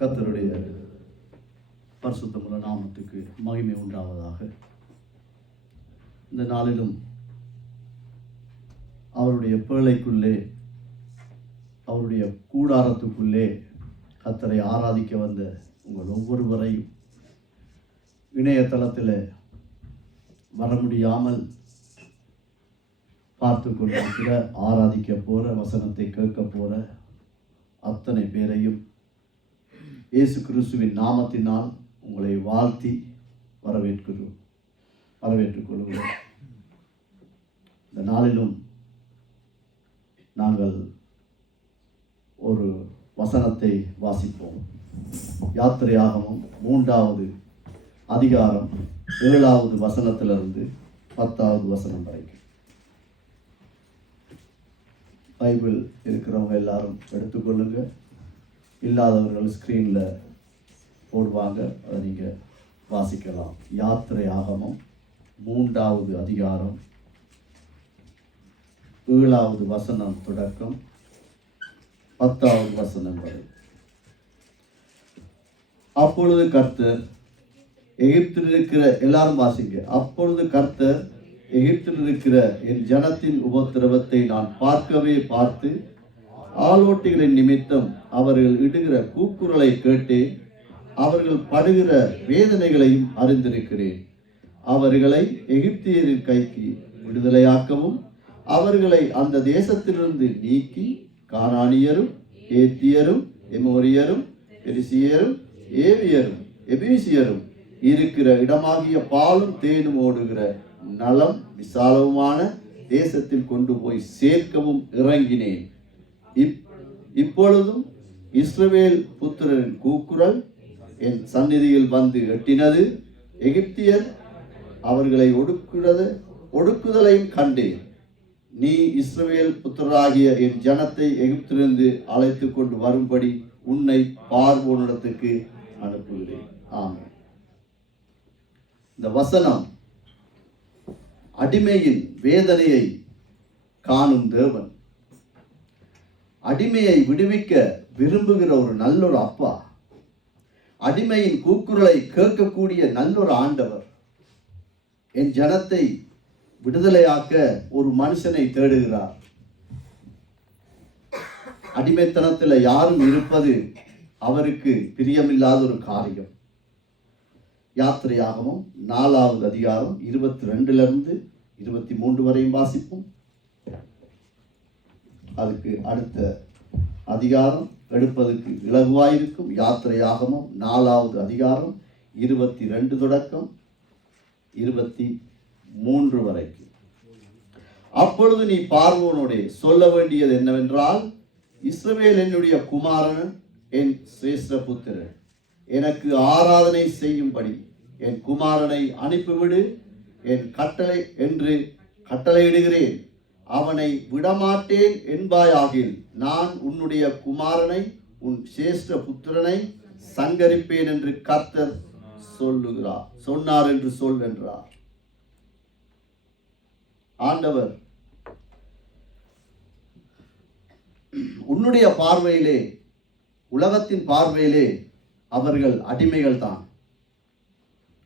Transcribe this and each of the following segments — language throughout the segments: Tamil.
கர்த்தருடைய பரிசுத்தமுள்ள நாமத்துக்கு மகிமை உண்டாவதாக. இந்த நாளிலும் அவருடைய பேழைக்குள்ளே, அவருடைய கூடாரத்துக்குள்ளே கர்த்தரை ஆராதிக்க வந்த உங்கள் ஒவ்வொருவரையும் இணையதளத்தில் வர முடியாமல் பார்த்து கொண்டிருக்கிற, ஆராதிக்க போகிற, வசனத்தை கேட்க போகிற அத்தனை பேரையும் இயேசு கிறிஸ்துவின் நாமத்தினால் உங்களை வாழ்த்தி வரவேற்றுக் கொள்கிறோம். இந்த நாளிலும் நாங்கள் ஒரு வசனத்தை வாசிப்போம். யாத்திரையாகமம் 3வது அதிகாரம் 7வது வசனத்திலிருந்து 10வது வசனம் வரைக்கும். பைபிள் இருக்கிறவங்க எல்லாரும் எடுத்துக்கொள்ளுங்க. இல்லாதவர்கள் ஸ்க்ரீனில் போடுவாங்க, அதை நீங்கள் வாசிக்கலாம். யாத்திரையாகமம் 3வது அதிகாரம் 7வது வசனம் தொடக்கம் 10வது வசனம் வரை. அப்பொழுது கர்த்தர் எகிப்தில் இருக்கிற, எல்லாரும் வாசிங்க. அப்பொழுது கர்த்தர் எகிப்தில் இருக்கிற என் ஜனத்தின் உபத்திரவத்தை நான் பார்த்து ஆளோட்டிகளின் நிமித்தம் அவர்கள் இடுகிற கூக்குரலை கேட்டு அவர்கள் படுகிற வேதனைகளையும் அறிந்திருக்கிறேன். அவர்களை எகிப்தியரின் கைக்கு விடுதலையாக்கவும் அவர்களை அந்த தேசத்திலிருந்து நீக்கி கானானியரும் ஏத்தியரும் எமோரியரும் பெரிசியரும் ஏவியரும் எபீசியரும் இருக்கிற இடமாகிய பாலும் தேனும் ஓடுகிற நலம் விசாலவுமான தேசத்தில் கொண்டு போய் சேர்க்கவும் இறங்கினேன். இப்பொழுதும் இஸ்ரவேல் புத்திரரின் கூக்குரல் என் சந்நிதியில் வந்து எட்டினது. எகிப்தியர் அவர்களை ஒடுக்குதலையும் கண்டேன். நீ இஸ்ரவேல் புத்திரராகிய என் ஜனத்தை எகிப்திலிருந்து அழைத்து கொண்டு வரும்படி உன்னை பார்வோனிடத்துக்கு அனுப்புகிறேன். ஆமென். இந்த வசனம் அடிமையின் வேதனையை காணும் தேவன், அடிமையை விடுவிக்க விரும்புகிற ஒரு நல்லொரு அப்பா, அடிமையின் கூக்குரலை கேட்கக்கூடிய நல்லொரு ஆண்டவர், என் ஜனத்தை விடுதலையாக்க ஒரு மனுஷனை தேடுகிறார். அடிமைத்தனத்தில் யாரும் இருப்பது அவருக்கு பிரியமில்லாத ஒரு காரியம். யாத்திரையாகமம் 4வது அதிகாரம் 22லிருந்து 23 வரையும் வாசிப்போம். அதுக்கு அடுத்த அதிகாரம் எடுப்பதற்கு இலகுவாயிருக்கும். யாத்திரையாகமம் 4வது அதிகாரம் 22 தொடக்கம் 23 வரைக்கும். அப்பொழுது நீ பார்வோனோடே சொல்ல வேண்டியது என்னவென்றால், இஸ்ரவேல் என்னுடைய குமாரன், என் சிரேஷ்ட புத்திரன், எனக்கு ஆராதனை செய்யும்படி என் குமாரனை அனுப்பிவிடு என் கட்டளையிடுகிறேன். அவனை விடமாட்டேன் என்பாயாகில் நான் உன்னுடைய குமாரனை உன் சிரேஷ்ட புத்திரனை சங்கரிப்பேன் என்று கர்த்தர் சொன்னார் என்று சொல் என்றார். ஆண்டவர் உன்னுடைய பார்வையிலே, உலகத்தின் பார்வையிலே அவர்கள் அடிமைகள் தான்.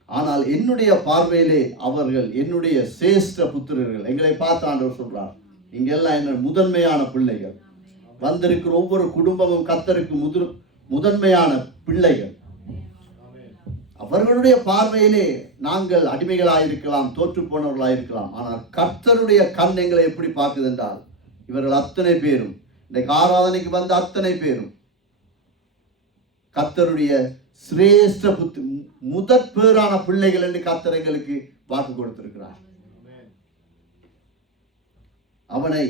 ஆனால் என்னுடைய பார்வையிலே அவர்கள் என்னுடைய சிரேஷ்ட புத்திரர்கள். எங்களை பார்த்து ஆண்டவர் சொல்றார், நீங்க எல்லாம் என்ன முதன்மையான பிள்ளைகள். வந்திருக்கிற ஒவ்வொரு குடும்பமும் கர்த்தருக்கு முதன்மையான பிள்ளைகள். அவர்களுடைய பார்வையிலே நாங்கள் அடிமைகளாயிருக்கலாம், தோற்று போனவர்களாயிருக்கலாம். ஆனால் கர்த்தருடைய கண் எங்களை எப்படி பார்க்குது என்றால், இவர்கள் அத்தனை பேரும், இன்றைக்கு ஆராதனைக்கு வந்த அத்தனை பேரும் கர்த்தருடைய சிரேஷ்ட முதற் பேரான பிள்ளைகள் என்று கர்த்தர் எங்களுக்கு வாக்கு கொடுத்திருக்கிறார். அவனை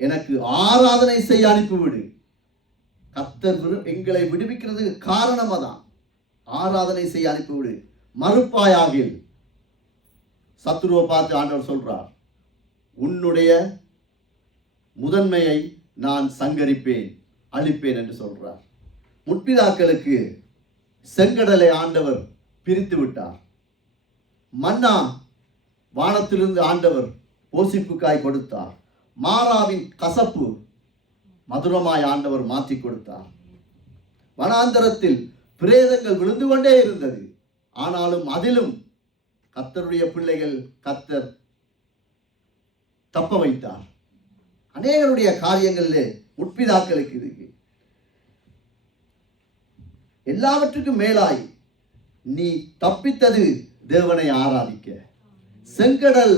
எனக்கு ஆராதனை செய்ய அனுப்பிவிடு. கர்த்தர் எங்களை விடுவிக்கிறதுக்கு காரணம் அதான். ஆராதனை செய்ய அனுப்பிவிடு. மறுப்பாயாகில், சத்துருவை பார்த்து ஆண்டவர் சொல்றார், உன்னுடைய முதன்மையை நான் சங்கரிப்பேன், அழிப்பேன் என்று சொல்றார். முற்பிதாக்களுக்கு செங்கடலை ஆண்டவர் பிரித்து விட்டார். மன்னா வானத்திலிருந்து ஆண்டவர் போசிப்புக்காய் கொடுத்தார். மாறாவின் கசப்பு மதுரமாய் ஆண்டவர் மாற்றி கொடுத்தார். வனாந்தரத்தில் பிரேதங்கள் விழுந்து கொண்டே இருந்தது. ஆனாலும் அதிலும் கர்த்தருடைய பிள்ளைகள் கர்த்தர் தப்ப வைத்தார். அநேகருடைய காரியங்களிலே முற்பிதாக்களுக்கு இருக்கு. எல்லாவற்றுக்கும் மேலாய் நீ தப்பித்தது தேவனை ஆராதிக்க. செங்கடல்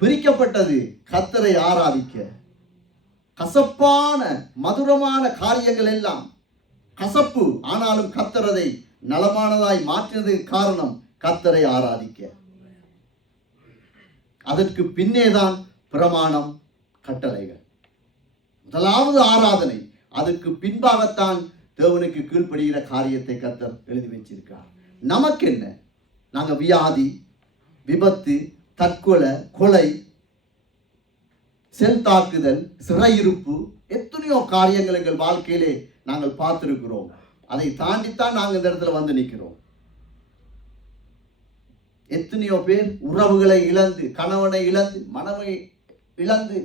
பிரிக்கப்பட்டது கர்த்தரை ஆராதிக்க. கசப்பான மதுரமான காரியங்கள் எல்லாம் கசப்பு, ஆனாலும் கர்த்தர் அதை நலமானதாய் மாற்றினதுக்கு காரணம் கர்த்தரை ஆராதிக்க. அதற்கு பின்னேதான் பிரமாணம், கட்டளைகள். முதலாவது ஆராதனை, அதற்கு பின்பாகத்தான் தேவனுக்கு கீழ்ப்படுகிற காரியத்தை கர்த்தர் எழுதி வச்சிருக்கார். நமக்கு என்ன? நாங்கள் வியாதி, விபத்து, தற்கொலை, கொலை, செல் தாக்குதல், சிறையிருப்பு, எத்தனையோ காரியங்கள் எங்கள் வாழ்க்கையிலே நாங்கள் பார்த்திருக்கிறோம். அதை தாண்டித்தான் நாங்கள் இந்த இடத்துல வந்து நிற்கிறோம். எத்தனையோ பேர் உறவுகளை இழந்து, கணவனை இழந்து, மனைவி இழந்து,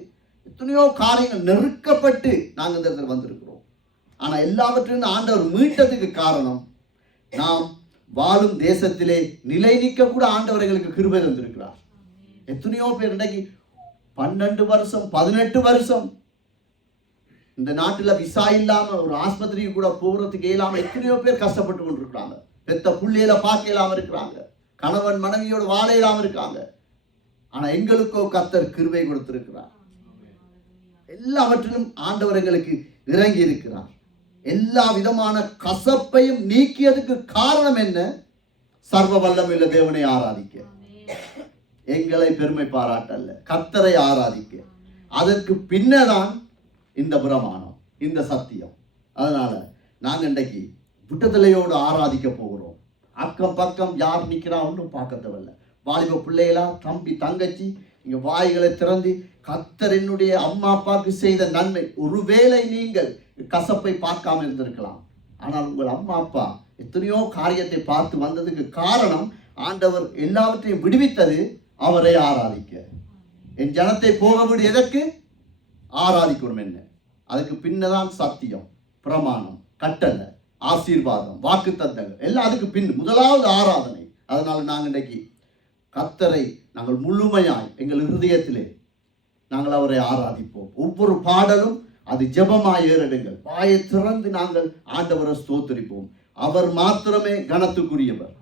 எத்தனையோ காரியங்கள் நெருக்கப்பட்டு நாங்கள் இந்த இடத்துல வந்திருக்கிறோம். ஆனால் எல்லாவற்றிலும் ஆண்டவர் மீட்டதுக்கு காரணம், நாம் வாழும் தேசத்திலே நிலை நிற்க கூட ஆண்டவர் எங்களுக்கு கிருபை தந்திருக்கிறார். எத்தனையோ பேர் இன்றைக்கு 12 வருஷம் 18 வருஷம் இந்த நாட்டில் விசா இல்லாம ஒரு ஆஸ்பத்திரிக்கு கூட போகிறதுக்கு இயலாம எத்தனையோ பேர் கஷ்டப்பட்டு கொண்டிருக்கிறாங்க. பெத்த புள்ளையில பார்க்க இல்லாம இருக்கிறாங்க. கணவன் மனைவியோடு வாழ இல்லாம இருக்காங்க. ஆனா எங்களுக்கோ கர்த்தர் கிருபை கொடுத்திருக்கிறார். எல்லாவற்றிலும் ஆண்டவர் எங்களுக்கு இறங்கி இருக்கிறார். எல்லா விதமான கசப்பையும் நீக்கியதுக்கு காரணம் என்ன? சர்வ வல்லமையுள்ள தேவனை ஆராதிக்க. எங்களை பெருமை பாராட்டல்ல, கர்த்தரை ஆராதிக்க. அதற்கு பின்னதான் இந்த பிரமாணம், இந்த சத்தியம். அதனால நாங்கள் இன்றைக்கு விட்டதலையோடு ஆராதிக்க போகிறோம். அக்கம் பக்கம் யார் நிற்கிறா ஒன்றும் பார்க்க தேவையில்ல. வாலிப பிள்ளைகளா, தம்பி தங்கச்சி, இங்கே வாய்களை திறந்து கர்த்தர் என்னுடைய அம்மா அப்பாவுக்கு செய்த நன்மை. ஒருவேளை நீங்கள் கசப்பை பார்க்காம இருந்திருக்கலாம், ஆனால் உங்கள் அம்மா அப்பா எத்தனையோ காரியத்தை பார்த்து வந்ததுக்கு காரணம் ஆண்டவர் எல்லாவற்றையும் விடுவித்தது அவரை ஆராதிக்க. என் ஜனத்தை போக விடு, எதற்கு? ஆராதிக்கணும். என்ன? அதுக்கு பின்னதான் சத்தியம், பிரமாணம், கட்டளை, ஆசீர்வாதம், வாக்கு தத்தங்கள் எல்லாம் அதுக்கு பின். முதலாவது ஆராதனை. அதனால நாங்கள் இன்றைக்கு கர்த்தரை நாங்கள் முழுமையாய் எங்கள் இருதயத்திலே நாங்கள் அவரை ஆராதிப்போம். ஒவ்வொரு பாடலும் அது ஜெபமாய் ஏறெடுங்கள். வாயை திறந்து நாங்கள் ஆண்டவரை ஸ்தோத்திரிப்போம். அவர் மாத்திரமே கனத்துக்குரியவர்,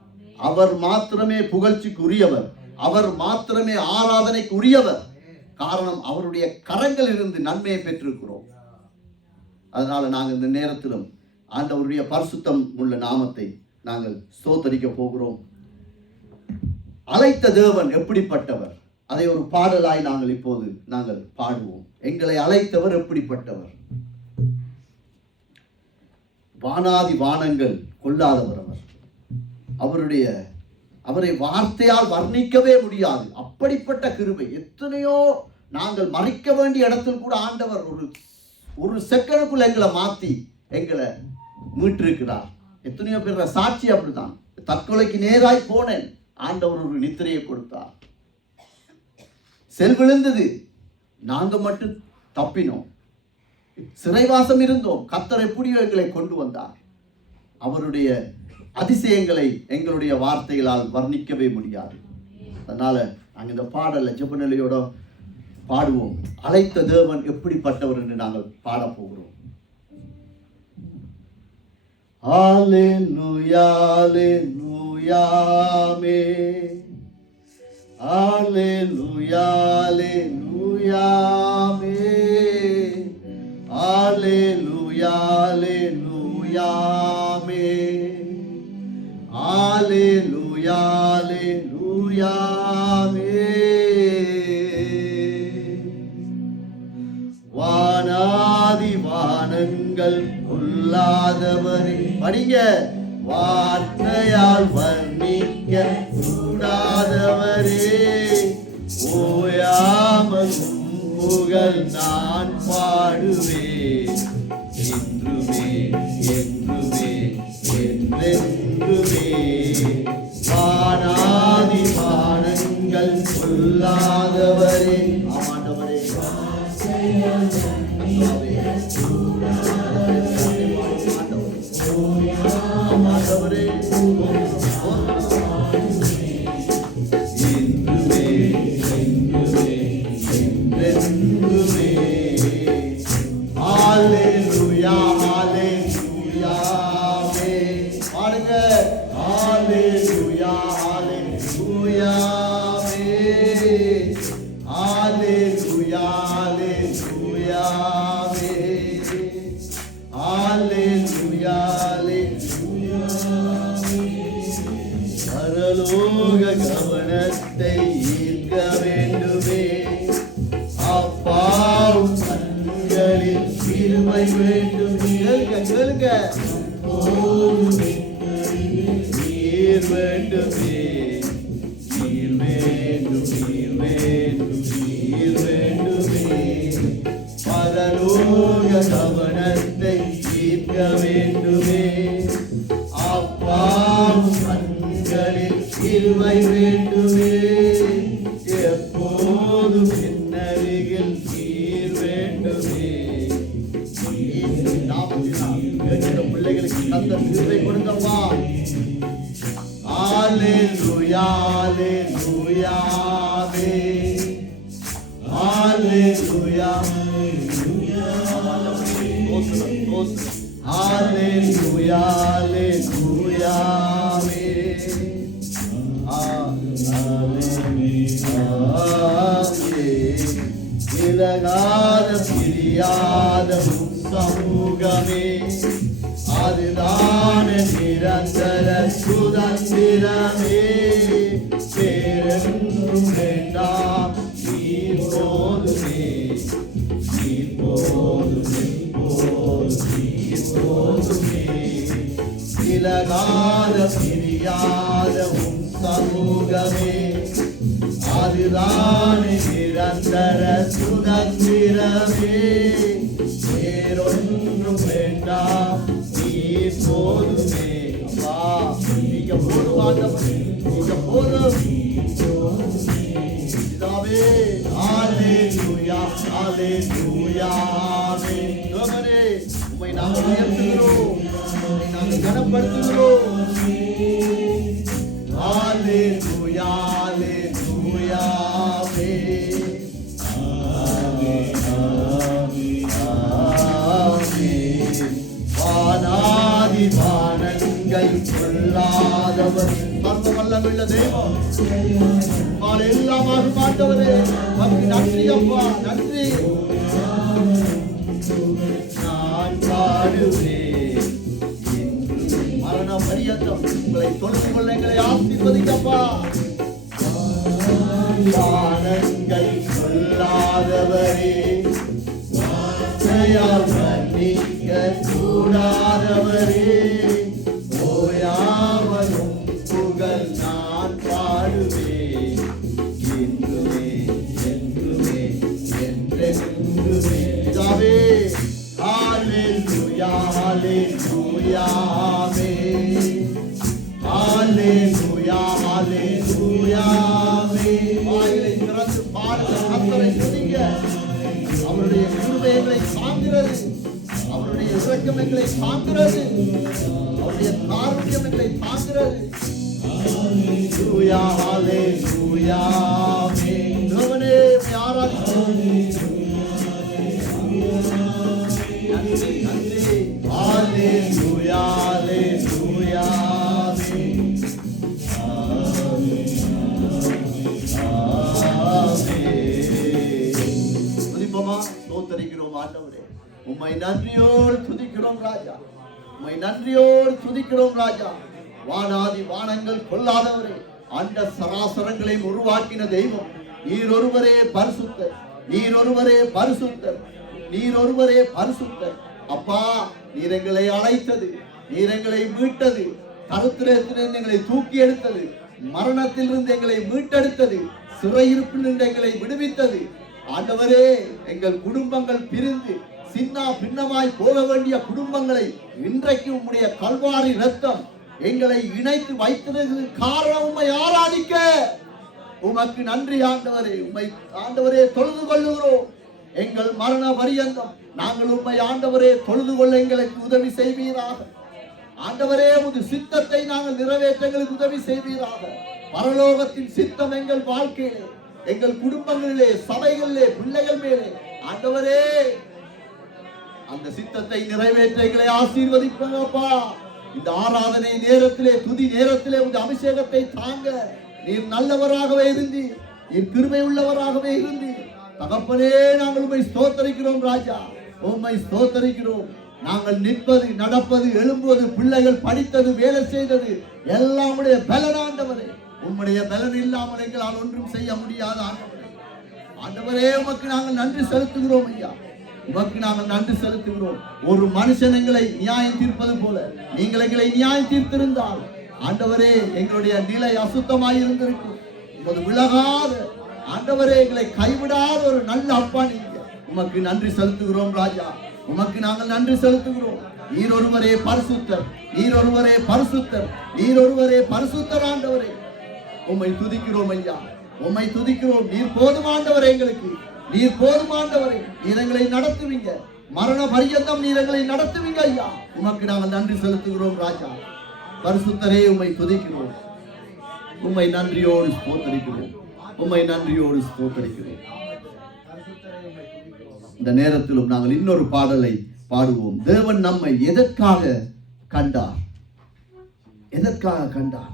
அவர் மாத்திரமே புகழ்ச்சிக்குரியவர், அவர் மாத்திரமே ஆராதனைக்கு உரியவர். காரணம், அவருடைய கரங்களில் இருந்து நன்மையை பெற்றிருக்கிறோம். அதனால நாங்கள் இந்த நேரத்திலும் ஆண்டவருடைய பரிசுத்தம் உள்ள நாமத்தை நாங்கள் ஸ்தோத்தரிக்க போகிறோம். அழைத்த தேவன் எப்படிப்பட்டவர்? அதை ஒரு பாடலாய் நாங்கள் இப்போது நாங்கள் பாடுவோம். எங்களை அழைத்தவர் எப்படிப்பட்டவர்? வானாதி வானங்கள் கொள்ளாதவர் அவர். அவரை வார்த்தையால் வர்ணிக்கவே முடியாது. அப்படிப்பட்ட கிருபை. எத்தனையோ நாங்கள் மறிக்க வேண்டிய இடத்தில் கூட ஆண்டவர் ஒரு செகண்டுக்குள்ள எங்களை மாற்றி எங்களை மீட்டிருக்கிறார். எத்தனையோ பேர் சாட்சி அப்படிதான். தற்கொலைக்கு நேராய் போனேன், ஆண்டவர் ஒரு நித்திரையை கொடுத்தார். செல் விழுந்தது, நாங்க மட்டும் தப்பினோம். சிறைவாசம் இருந்தோம், கர்த்தர் எப்படியோ எங்களை கொண்டு வந்தார். அவருடைய அதிசயங்களை எங்களுடைய வார்த்தைகளால் வர்ணிக்கவே முடியாது. அதனால நாங்கள் இந்த பாடலை ஜெபநிலையோட பாடுவோம். அழைத்த தேவன் எப்படிப்பட்டவர் என்று நாங்கள் பாடப் போகிறோம். Alleluia, alleluia, amen. Alleluia, alleluia, amen. Alleluia, alleluia, amen. Alleluia, alleluia, amen. வானாதி வானங்கள் கொள்ளாதவரே, படிங்க. வார்த்தையால் வர்ணிக்க கூடாதவரே, ஓயாமல் புகழ் நான் பாடுவேன். என்றுமே என்றுமே என்றென்றுமே. வானாதி வானங்கள் கொள்ளாதவரே, ஆமாண்டவரே, வார்த்தையால் வர்ணிக்க கூடாதவரே, ஹalleluya ஹalleluya ஹalleluya ஹalleluya பரலோக கவனத்தை ஈர்க்க வேண்டுமே அப்பாவும் கண்களில் கிருபை வேண்டும் கேளுங்க நீர் வேண்டுமே நீர் வேண்டும் நீர் வேண்டும் நீர் வேண்டுமே பரலோக கவனத்தை ஈர்க்க வேண்டுமே அப்பாவும் கண்களில் கிருபை வேண்டுமே எப்போதும் என்னருகில் நீர் வேண்டுமே பிள்ளைகளுக்கு தந்த கிருபை கொடுங்கப்பா ஹalleluya ஹalleluya ஹalleluya ஹalleluya ஹalleluya விலகாத பிரியாத சமூகமே அதுதான நிரந்தர சுதந்திரமே பேரென்றும் வேண்டாம் நீர் போதுமே நீர் போதுமே நீர் போதுமே விலகாத பிரியாத சமூகமே அதுதான் நிரந்தர சுதந்திரமே வேறொன்றும் வேண்டாம் நீர் போதுமே அப்பா நீங்க போதுமானவரே நீங்க போதும் பிதாவே ஹalleluya ஹalleluya தேவனே உம்மை நாங்கள் உயர்த்துகிறோம் உம்மை நாங்கள் கனப்படுத்துகிறோம் ஹalleluya ஹalleluya வானாதி வானங்கள் கொள்ளாதவர் சர்வவல்லமையுள்ள தெய்வம் எல்லாம் மாட்டவரே நன்றி அப்பா நன்றி நான் பாடுவேன் மரண பரியந்தம் உங்களை தொழுது கொள்ள எங்களை ஆசீர்வதிக்கப்பா வானங்கள் கொள்ளாதவரே வார்த்தையால் மன்னிக்க கூடாதவரே ஓயாமலும் புகழ் நான் பாடுவேன் என்றுமே என்றுமே என்றென்றுமே பிதாவே ஹalleluya ஹalleluya ஹalleluya ஹalleluya வாயிலை திறந்து பாடுங்க கர்த்தரை துதிங்க அவருடைய கிருபைகளை தாங்குகிறது அவருடைய இரக்கங்களை தாங்குகிறது அவருடைய காருண்யங்களை தாங்குகிறது ஹalleluya ஹalleluya தேவனே நன்றி நன்றி ஹalleluya ஹalleluya ஸ்தோத்திரிக்கிறோம் ஆண்டவரே உம்மை நன்றியோடு துதிக்கிறோம் ராஜா உம்மை நன்றியோடு துதிக்கிறோம் ராஜா வானாதி வானங்கள் கொள்ளாதவரே அண்ட சராசரங்களை உருவாக்கின தெய்வம் நீர் ஒருவரே பரிசுத்தர் நீர் ஒருவரே பரிசுத்தர் நீர் ஒருவரே பரிசுத்தர் அப்பா நீர் எங்களை அழைத்தது நீர் எங்களை மீட்டது கருத்திரத்திலிருந்து எங்களை தூக்கி எடுத்தது மரணத்தில் இருந்து எங்களை மீட்டெடுத்தது சிறையிருப்பில் இருந்து எங்களை விடுவித்தது ஆண்டவரே எங்கள் குடும்பங்கள் பிரிந்து சின்ன பின்னமாய் போக வேண்டிய குடும்பங்களை இன்றைக்கு உம்முடைய கல்வாரி இரத்தம் எங்களை இணைத்து வைத்தது காரணம் உம்மை ஆராதிக்க உமக்கு நன்றி ஆண்டவரே உம்மை ஆண்டவரே தொழுது கொள்ளுகிறோம் எங்கள் மரண பரியந்தம் நாங்கள் உம்மை ஆண்டவரே தொழுது கொள்ள எங்களுக்கு உதவி செய்வீராக ஆண்டவரே உமது சித்தத்தை நாங்கள் நிறைவேற்ற எங்களுக்கு உதவி செய்வீராக பரலோகத்தின் சித்தம் எங்கள் வாழ்க்கையிலே எங்கள் குடும்பங்களிலே சபைகளிலே பிள்ளைகள் மேலே ஆண்டவரே அந்த சித்தத்தை நிறைவேற்ற எங்களை ஆசீர்வதிப்பா இந்த ஆராதனை நேரத்திலே துதி நேரத்திலே உங்க அபிஷேகத்தை தாங்க நீர் நல்லவராகவே இருந்து நீர் கிருபை உள்ளவராகவே இருந்தீர். தகப்பனே, நாங்கள் உம்மை ஸ்தோத்தரிக்கிறோம் ராஜா, உம்மை ஸ்தோத்தரிக்கிறோம். நாங்கள் நிற்பது, நடப்பது, எழும்புவது, பிள்ளைகள் படித்தது, வேலை செய்தது எல்லாம் உடைய பலனாண்டவரே. உம்முடைய பலன் இல்லாமல் எங்களால் ஒன்றும் செய்ய முடியாத ஆண்டவரே. ஆண்டவரே, உமக்கு நாங்கள் நன்றி செலுத்துகிறோம் ஐயா, உமக்கு நாங்கள் நன்றி செலுத்துகிறோம். ஒரு மனுஷன் எங்களை நியாயம் தீர்ப்பது போல நீங்கள் எங்களை நியாயம் தீர்த்திருந்தால் ஆண்டவரே, எங்களுடைய நிலை அசுத்தமாய் இருந்திருக்கும். உமது விலகாத ஆண்டவரே, எங்களை கைவிடாத ஒரு நல்ல அப்பா நீங்க. உமக்கு நன்றி செலுத்துகிறோம் ராஜா, உமக்கு நாங்கள் நன்றி செலுத்துகிறோம். நீர் ஒருவரே பரிசுத்தர், நீர் ஒருவரே பரிசுத்தர், நீர் ஒருவரே பரிசுத்தர் ஆண்டவரே. உம்மை துதிக்கிறோம் ஐயா, உம்மை துதிக்கிறோம். நீர் போதுமாண்டவரே, எங்களுக்கு நீர் போதுமாண்டவரே. நீர் எங்களை நடத்துவீங்க, மரண பரியந்தம் நீர் எங்களை நடத்துவீங்க ஐயா. உமக்கு நாங்கள் நன்றி செலுத்துகிறோம் ராஜா. பரிசுத்தரே, உம்மை துதிக்கிறோம், உம்மை நன்றியோடு ஸ்தோத்தரிக்கிறோம், உம்மை நன்றியோடு ஸ்தோத்தரிக்கிறோம். இந்த நேரத்திலும் நாங்கள் இன்னொரு பாடலை பாடுவோம். தேவன் நம்மை எதற்காக கண்டார், எதற்காக கண்டார்.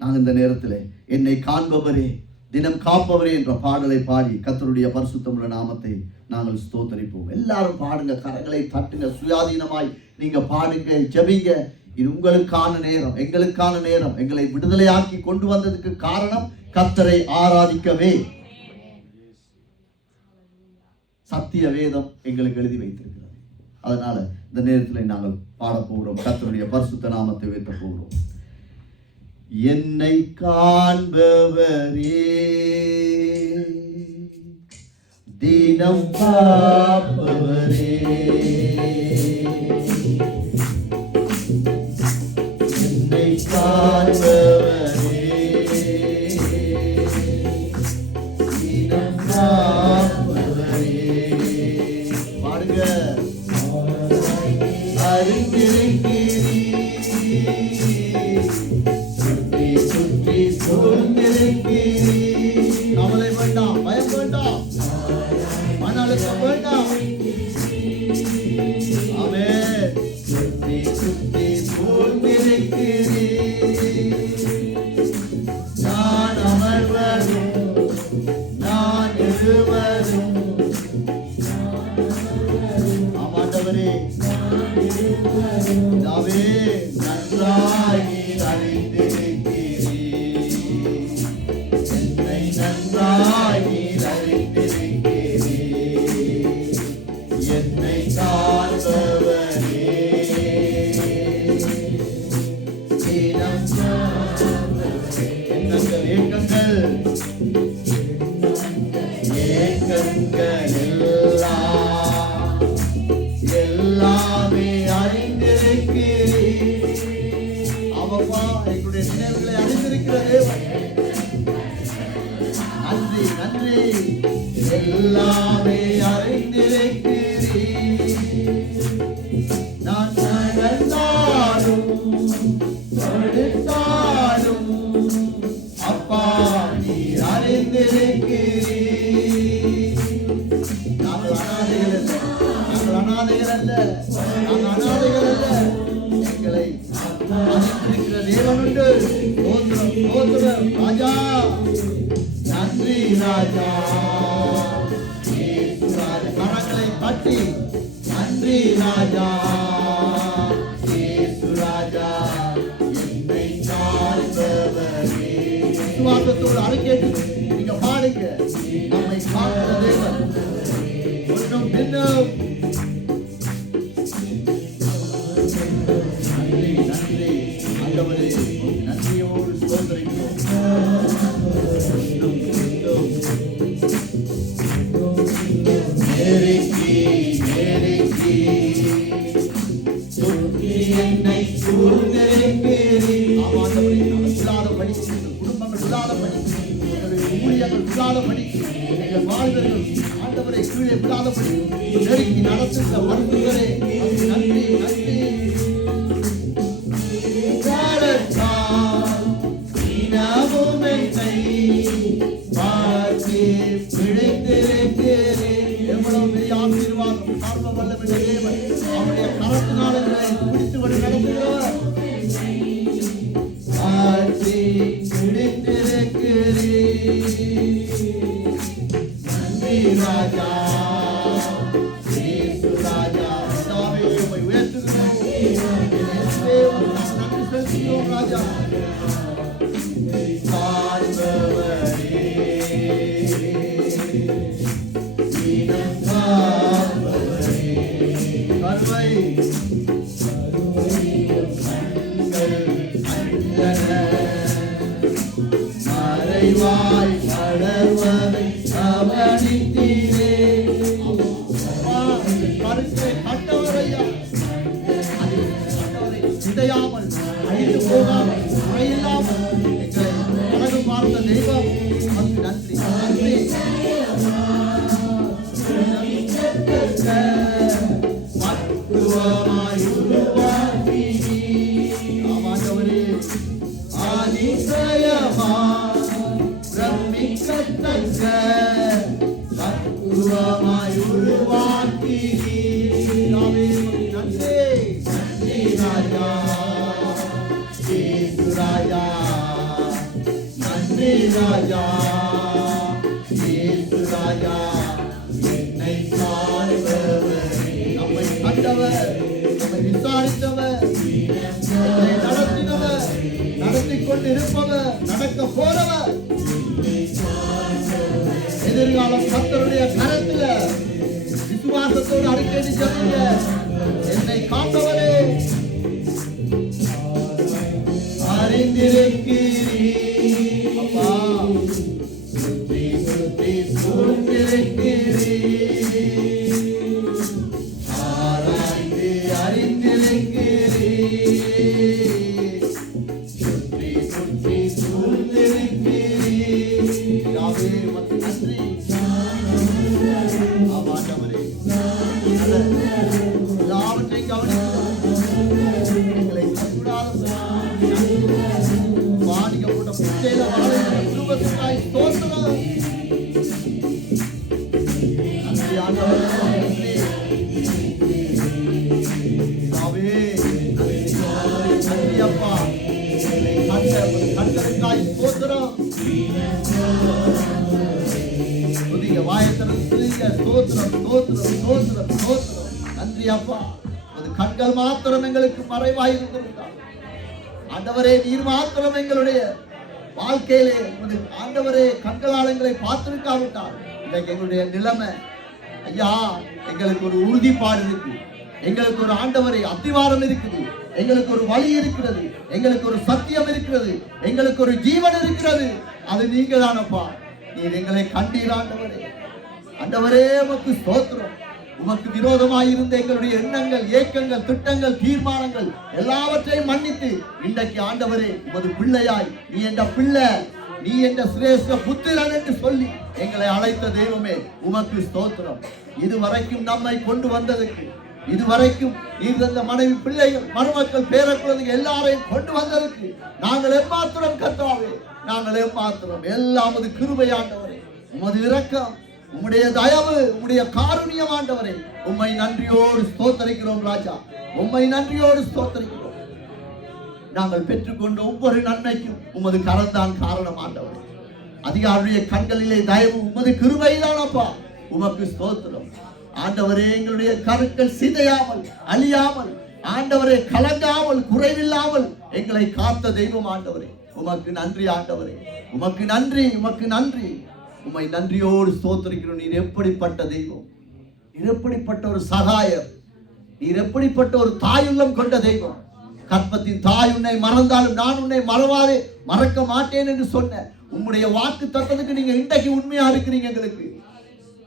நாங்கள் இந்த நேரத்தில் என்னை காண்பவரே, தினம் காப்பவரே என்ற பாடலை பாடி கர்த்தருடைய பரிசுத்தமுள்ள நாமத்தை நாங்கள் ஸ்தோத்தரிப்போம். எல்லாரும் பாடுங்க, கரங்களை தட்டுங்க, சுயாதீனமாய் நீங்க பாடுங்க, ஜெபிங்க. இது உங்களுக்கான நேரம், எங்களுக்கான நேரம். எங்களை விடுதலையாக்கி கொண்டு வந்ததுக்கு காரணம் கர்த்தரை ஆராதிக்கவே. சத்திய வேதம் எங்களுக்கு எழுதி வைத்திருக்கிறது. அதனால இந்த நேரத்தில் நாங்கள் பாட போகிறோம், கர்த்தருடைய பரிசுத்த நாமத்தை உயர்த்த போகிறோம். என்னை காண்பவரே, தினம் காப்பவரே, என்னை காண்பவரே, தினம் காப்பவரே. பாருங்க, அறிந்திருக்கிறீர், சுற்றி சுற்றி சூழ்ந்திருக்கிறீர். கவலை வேண்டாம், பயம் வேண்டாம், மன அழுத்தம் வேண்டாம். ஆமென். சுற்றி சுற்றி சூழ்ந்திருக்கிறீர், நான் அமர்வதும் நான் எழுவதும். ஆமாண்டவரே, தாவே நன்றாய் நீர் அறிந்திருக்கிறீர், என்னை நன்றாய் நீர் அறிந்திருக்கிறீர். என்னை காண்பவரே, தினம் காண்பவரே. எண்ணங்கள் ஏக்கங்கள் ஏக்கங்கள் எல்லாமே அறிந்திருக்கிறீர். அவப்பா, எங்களுடைய நினைவுகளை அறிந்திருக்கிற தேவன். நன்றி நன்றி. எல்லாமே அறிந்திருக்கிறீர். நான் நடந்தாலும் படுத்தாலும் அப்பா நீர் அறிந்திருக்கிறீர். நாங்கள் அனாதைகள் அல்ல, நாங்கள் அனாதைகள் அல்ல, நாங்கள் அனாதைகள் அல்ல. எங்களை அறிந்திருக்கிற தேவன் உண்டு. ஸ்தோத்திரம், ஸ்தோத்திரம் ராஜா. நன்றி ராஜா. இயேசு ராஜா. கரங்களை தட்டி நன்றி ராஜா. இயேசு ராஜா, என்னை காண்பவரே. விசுவாசத்தோடு அறிக்கையிட்டு நீங்க பாடுங்க. நம்மை காக்கிற தேவன் ஒன்றும் பின்னும். நன்றி நன்றி ஆண்டவரே, நன்றியோடு ஸ்தோத்திரிக்கிறோம். நெருக்கி நெருக்கி சுற்றி என்னை சூழ்ந்திருக்கிறீர். ஆமாண்டவரே, நாங்கள் விழாதபடி, குடும்பங்கள் விழாதபடி, எங்களுடைய ஊழியர்கள் விழாதபடி, எங்கள் வாழ்வர்கள் ஆண்டவரை கீழே விழாதபடி நெருக்கி நடத்துகிற மருத்துவரே நன்றி நன்றி. தினமும் என்னை பார்த்து பிழைத்திருக்கிறேன். எவ்வளவு பெரிய ஆசீர்வாதம்! சர்வ வல்லமையுள்ள தேவன் அவருடைய கரத்தினால் எங்களை பிடித்து வழி நடத்துகிறவர். பார்த்து பிடித்திருக்கிறேன். ராஜா இயேசு ராஜா நாமே உம்மை உயர்த்துகிறோம் இயேசுவே உமக்கு நன்றி செலுத்துகிறோம் ராஜா காண்பவரே நீனம் காண்பவரே கருணை மறைவாய் வளர்வதை கவனித்தீரே கருத்தை கண்டவரையா சிதையாமல் அழிந்து போகாமல் குறையில்லாமல் எங்களை அழகு பார்த்த தெய்வம் உமக்கு நன்றி நன்றி மத்துவமாய் உருவாக்கி ஆமாண்டவரே அதிசயமா பிரமிக்கத்தக்க மத்துவமாய் உருவாக்கி நன்றி ராஜா இயேசு ராஜா நன்றி ராஜா இயேசு ராஜா என்னை காண்பவர் நம்மை கண்டவர் நம்மை விசாரித்தவர் நம்மை நடத்தினவர் நடத்திக் கொண்டிருப்பவர் நடக்க போறவர் எதிர்காலம் கர்த்தருடைய கரத்துல விசுவாசத்தோடு அடிக்கடி சொல்லுங்க என்னை காண்பவரே அறிந்திருக்கிறீர் அப்பா சுற்றி சுற்றி சூழ்ந்திருக்கிறீர் ஆராய்ந்து அறிந்திருக்கிறீர் சுற்றி சுற்றி சூழ்ந்திருக்கிறீர் யாவே உமக்கு நன்றி ஆமாண்டவரே எல்லாவற்றையும் கவனிக்கிறோம் எங்களை கைவிடாத பாடிக்கப்பட்ட புத்தேல வாழையில குடும்பத்துக்காய் ஸ்தோத்திரம் நன்றி ஆண்டவரே நன்றி யாவே நன்றி அப்பா கண்களுக்காய் ஸ்தோத்திரம் புதிய வாயத்திறன் ஸ்தோத்திரம் ஸ்தோத்திரம் ஸ்தோத்திரம் ஸ்தோத்திரம் நன்றி அப்பா அது கண்கள் மாத்திரம் எங்களுக்கு மறைவாயிருந்திருந்தார் ஆண்டவரே நீர் மாத்திரம் எங்களுடைய வாழ்க்கையிலே ஆண்டவரே கண்களால் எங்களை பார்த்திருக்காவிட்டார் இன்றைக்கு எங்களுடைய நிலைமை ஐயா எங்களுக்கு ஒரு உறுதிப்பாடு இருக்கு எங்களுக்கு ஒரு ஆண்டவரே அத்திவாரம் இருக்குது எங்களுக்கு ஒரு வழி இருக்கிறது எங்களுக்கு ஒரு சத்தியம் இருக்கிறது எங்களுக்கு ஒரு ஜீவன் இருக்கிறது அது நீங்க தானப்பா நீர் எங்களை கண்டீர் ஆண்டவரே ஆண்டவரே உமக்கு ஸ்தோத்திரம் உமக்கு விரோதமாய் இருந்த எங்களுடைய எண்ணங்கள் ஏக்கங்கள் திட்டங்கள் தீர்மானங்கள் எல்லாவற்றையும் மன்னித்து இன்றைக்கு ஆண்டவரே உமது பிள்ளையாய் நீ என்ற பிள்ளை நீ என்ற சிரேஷ்ட புத்திரன் என்று சொல்லி எங்களை அழைத்த தெய்வமே உமக்கு ஸ்தோத்திரம் இதுவரைக்கும் நம்மை கொண்டு வந்ததுக்கு இதுவரைக்கும் நீர் தந்த மனைவி பிள்ளைகள் மருமக்கள் பேரக்குழந்தைகள் எல்லாரையும் கொண்டு வந்ததுக்கு நாங்கள் எம்மாத்திரம் கர்த்தாவே நாங்கள் எம்மாத்திரம் எல்லாம் உமது கிருபை ஆண்டவரே உமது இரக்கம் உம்முடைய தயவு உம்முடைய காருண்யம் ஆண்டவரே உம்மை நன்றியோடு ஸ்தோத்தரிக்கிறோம் ராஜா உம்மை நன்றியோடு ஸ்தோத்தரிக்கிறோம் நாங்கள் பெற்றுக்கொண்ட ஒவ்வொரு நன்மைக்கும் உமது கரம்தான் காரணம் ஆண்டவரே அதிகாரியுடைய கண்களிலே தயவு உமது கிருபைதான் அப்பா உமக்கு ஸ்தோத்திரம் ஆண்டவரே எங்களுடைய கருக்கள் சிதையாமல் அழியாமல் ஆண்டவரே கலங்காமல் குறைவில்லாமல் எங்களை காத்த தெய்வம் ஆண்டவரே உமக்கு நன்றி ஆண்டவரே உமக்கு நன்றி உமக்கு நன்றி உம்மை நன்றியோடு ஸ்தோத்திரிக்கிறோம் நீர் எப்படிப்பட்ட தெய்வம் நீர் எப்படிப்பட்ட ஒரு சகாயர் நீர் எப்படிப்பட்ட ஒரு தாயுள்ளம் கொண்ட தெய்வம் கற்பத்தின் தாய் உன்னை மறந்தாலும் நான் உன்னை மறக்க மாட்டேன் என்று சொன்ன உம்முடைய வாக்கு தத்தத்துக்கு நீங்க இன்றைக்கு உண்மையா இருக்கிறீங்க எங்களுக்கு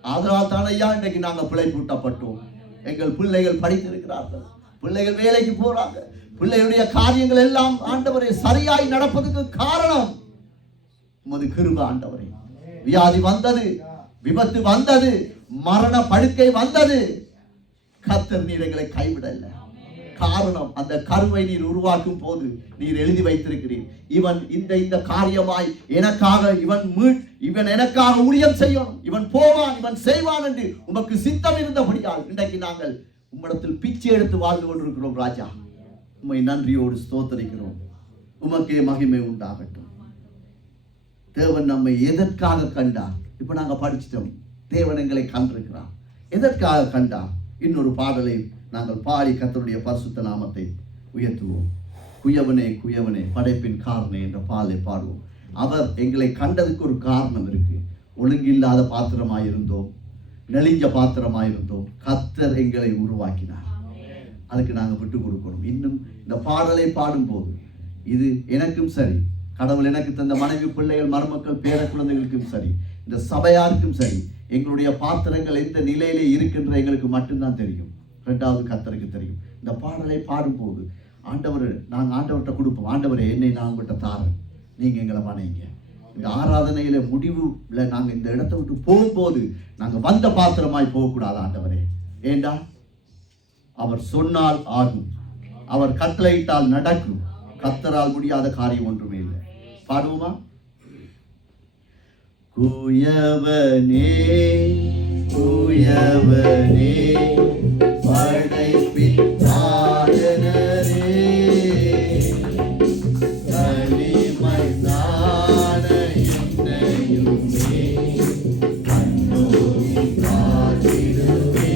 அதனால் தான் ஐயா இன்றைக்கு நாங்கள் பிழைப்பூட்டப்பட்டோம் எங்கள் பிள்ளைகள் படித்திருக்கிறார்கள் பிள்ளைகள் வேலைக்கு போறாங்க பிள்ளைகளுடைய காரியங்கள் எல்லாம் ஆண்டவரே சரியாய் நடப்பதற்கு காரணம் உமது கிருபை ஆண்டவரே வியாதி வந்தது விபத்து வந்தது மரண படுக்கை வந்தது கர்த்தர் நீர் எங்களை கைவிடல காரணம் அந்த கருவை நீர் உருவாக்கும் போது நீர் எழுதி வைத்திருக்கிறீர் இவன் இந்த காரியமாய் எனக்காக இவன் எனக்காக ஊழியம் செய்யணும் இவன் போவான் இவன் செய்வான் என்று உமக்கு சித்தம் இருந்தபடியால் இன்றைக்கு நாங்கள் உம்மிடத்தில் பிச்சை எடுத்து வாழ்ந்து கொண்டிருக்கிறோம் ராஜா உம்மை நன்றியோடு ஸ்தோத்தரிக்கிறோம் உமக்கே மகிமை உண்டாகட்டும் தேவன் நம்மை எதற்காக கண்டார் இப்ப நாங்க படிச்சிட்டோம் தேவன் எங்களை கண்டிருக்கிறார். எதற்காக கண்டார்? இன்னொரு பாடலை நாங்கள் பாடி கர்த்தருடைய பரிசுத்த நாமத்தை உயர்த்துவோம். குயவனே குயவனே படைப்பின் காரணே என்ற பாடலை பாடுவோம். அவர் எங்களை கண்டதுக்கு ஒரு காரணம் இருக்கு. ஒழுங்கில்லாத பாத்திரமாயிருந்தோம், நெளிஞ்ச பாத்திரமாயிருந்தோம், கர்த்தர் எங்களை உருவாக்கினார். அதுக்கு நாங்கள் விட்டு கொடுக்கணும். இன்னும் இந்த பாடலை பாடும்போது இது எனக்கும் சரி, கடவுள் எனக்கு தந்த மனைவி, பிள்ளைகள், மருமக்கள், பேர குழந்தைகளுக்கும் சரி, இந்த சபையாருக்கும் சரி, எங்களுடைய பாத்திரங்கள் எந்த நிலையிலே இருக்கின்ற எங்களுக்கு மட்டும்தான் தெரியும். ரெண்டாவது கர்த்தருக்கு தெரியும். இந்த பாடலை பாடும்போது ஆண்டவர், நாங்கள் ஆண்டவர்கிட்ட கொடுப்போம். ஆண்டவரே, என்னை நான் உங்கள்கிட்ட தாரேன், நீங்கள் எங்களை வணைங்க. இந்த ஆராதனையில முடிவுல நாங்கள் இந்த இடத்தை விட்டு போகும்போது நாங்கள் வந்த பாத்திரமாய் போகக்கூடாது ஆண்டவரே. ஏண்டா அவர் சொன்னால் ஆகும், அவர் கட்டளையிட்டால் நடக்கும், கர்த்தரால் முடியாத காரியம் ஒன்றுமே இல்லை. பாடுவோமா? குயவனே குயவனே படைப்பின் காரணரே, களிமண்ணான என்னையுமே கண்ணோக்கி காத்திடுவே.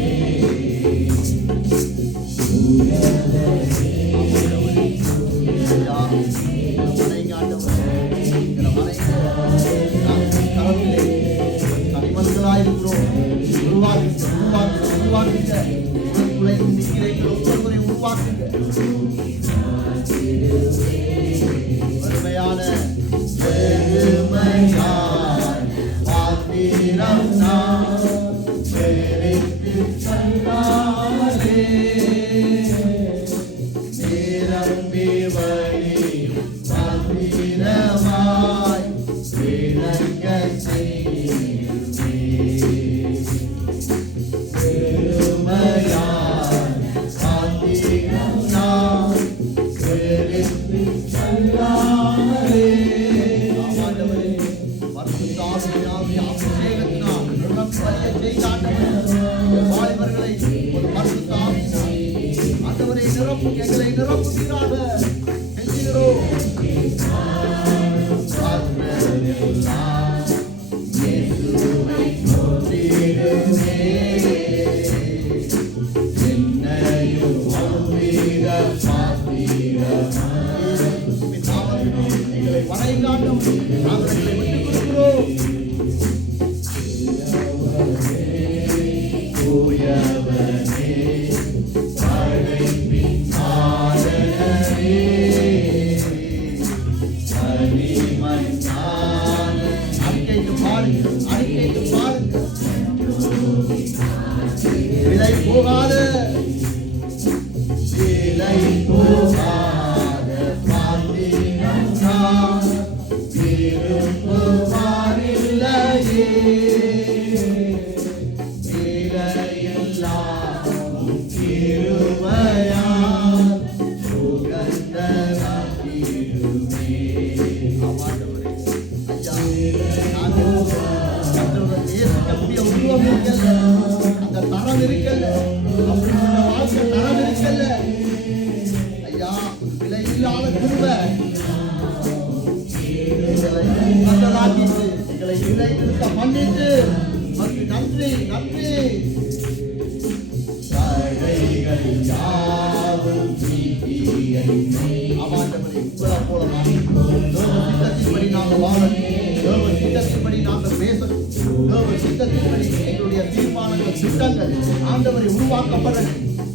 ஆண்டவரை உருவாக்கப்பட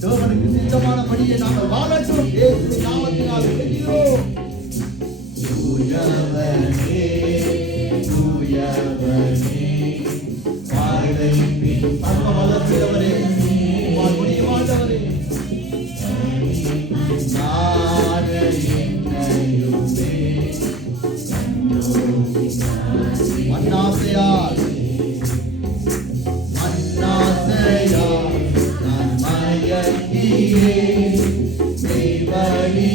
தேவனுக்கு சித்தமானபடியே நாங்கள் வாழட்டும். இயேசுவின் நாமத்தினால் வேண்டுகிறோம். தூயவனே தூயவனே படைப்பின் சர்வ வல்லமையுள்ளவரே, உம்மால் முடியும் ஆண்டவரே. மன்னாசையால் நான் மயங்கியே மெய்வழி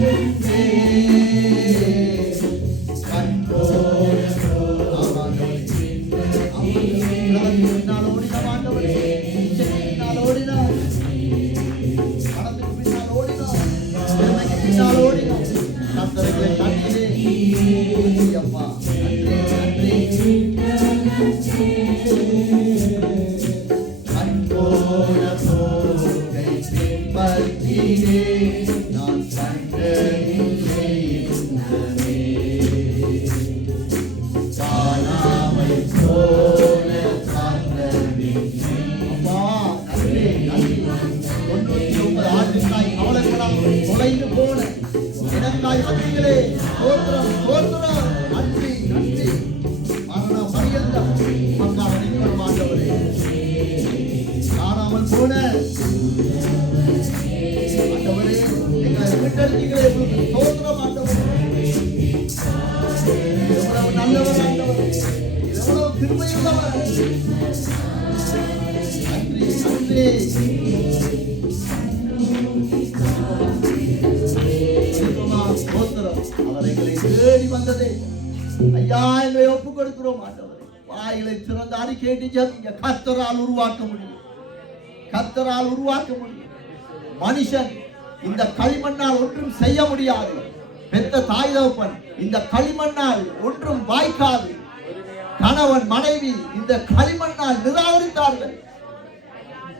விட்டே அப்பா நன்றி நன்றி. ஆண்டவர். நன்றி நன்றி. அவர் எங்களை தேடி வந்ததே. ஐயா, எங்களை ஒப்பு கொடுக்கிறோம் ஆண்டவரே. வாயிலை திறந்து அறிக்கையிட்டு ஜெபிங்க. கர்த்தரால் உருவாக்க முடியும், கர்த்தரால் உருவாக்க முடியும். மனுஷன் இந்த களிமண்ணால் ஒன்றும் செய்ய முடியாது. பெத்த தாய் தகப்பன் இந்த களிமண்ணால் ஒன்றும் வாய்க்காது. கணவன் மனைவி இந்த களிமண்ணால் நிராகரித்தார்கள்.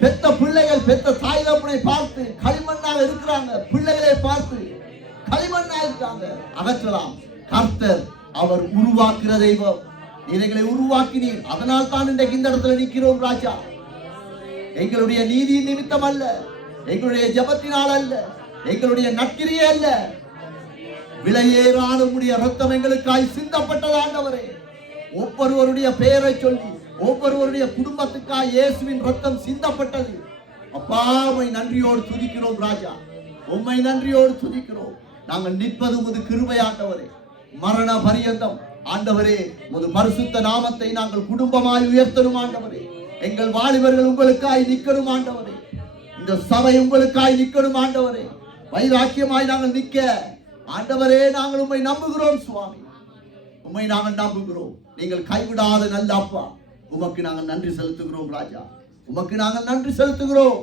பெத்த பிள்ளைகள் பெத்த தாய் தகப்பனை பார்த்து களிமண்ணால் இருக்கிறாங்க, பிள்ளைகளை பார்த்து களிமண்ணால் இருக்காங்க. அகற்றலாம். கர்த்தர் அவர் உருவாக்குற தெய்வம். எங்களை உருவாக்கினீர், அதனால் தான் இன்றைக்கு இந்த இடத்துல நிற்கிறோம் ராஜா. எங்களுடைய நீதி நிமித்தம் அல்ல, எங்களுடைய ஜெபத்தினால் அல்ல, எங்களுடைய நற்கிரியே அல்ல, விலையேறான உம்முடைய ரத்தம் எங்களுக்காய் சிந்தப்பட்டது ஆண்டவரே. ஒவ்வொருவருடைய பெயரை சொல்லி ஒவ்வொருவருடைய குடும்பத்துக்காய் இயேசுவின் ரத்தம் சிந்தப்பட்டது. அப்பா, உம்மை நன்றியோடு துதிக்கிறோம் ராஜா, உம்மை நன்றியோடு துதிக்கிறோம். நாங்கள் நிற்பது உமது கிருபை ஆண்டவரே. மரண பரியந்தம் ஆண்டவரே உமது பரிசுத்த நாமத்தை நாங்கள் குடும்பமாய் உயர்த்தணும் ஆண்டவரே. எங்கள் வாலிபர்கள் உங்களுக்காய் நிற்கணும் ஆண்டவரே. இந்த சபை உங்களுக்காய் நிற்கணும் ஆண்டவரே. வைராக்கியமாய் நாங்கள் நிற்க ஆண்டவரே நாங்கள் உம்மை நம்புகிறோம் சுவாமி, உம்மை நாங்கள் நம்புகிறோம். நீங்கள் கைவிடாத நல்ல அப்பா, உமக்கு நாங்கள் நன்றி செலுத்துகிறோம் ராஜா, உமக்கு நாங்கள் நன்றி செலுத்துகிறோம்.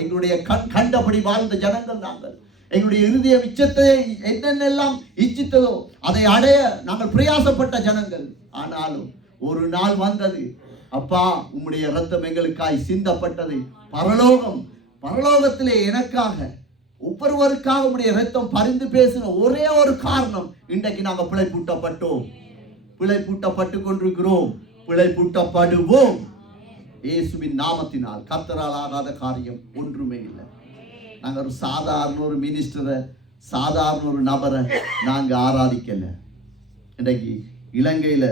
எங்களுடைய கண்டபடி வாழ்ந்த ஜனங்கள் நாங்கள். எங்களுடைய இருதய இச்சத்தை என்னென்னெல்லாம் இச்சித்ததோ அதை அடைய நாங்கள் பிரயாசப்பட்ட ஜனங்கள். ஆனாலும் ஒரு நாள் வந்தது அப்பா, உம்முடைய ரத்தம் எங்களுக்காய் சிந்தப்பட்டது. பரலோகத்திலே எனக்காக ஒவ்வொருவருக்காக உம்முடைய ரத்தம் பரிந்து பேசின ஒரே ஒரு காரணம், இன்றைக்கு நாங்கள் பிழைப்பூட்டப்பட்டோம், பிழைப்பூட்டப்பட்டு கொண்டிருக்கிறோம், பிழைப்பூட்டப்படுவோம். இயேசுவின் நாமத்தினால் கர்த்தரால் ஆகாத காரியம் ஒன்றுமே இல்லை. நாங்கள் ஒரு சாதாரண ஒரு மினிஸ்டரை, சாதாரண ஒரு நபரை நாங்கள் ஆராதிக்கல. இன்றைக்கு இலங்கையில்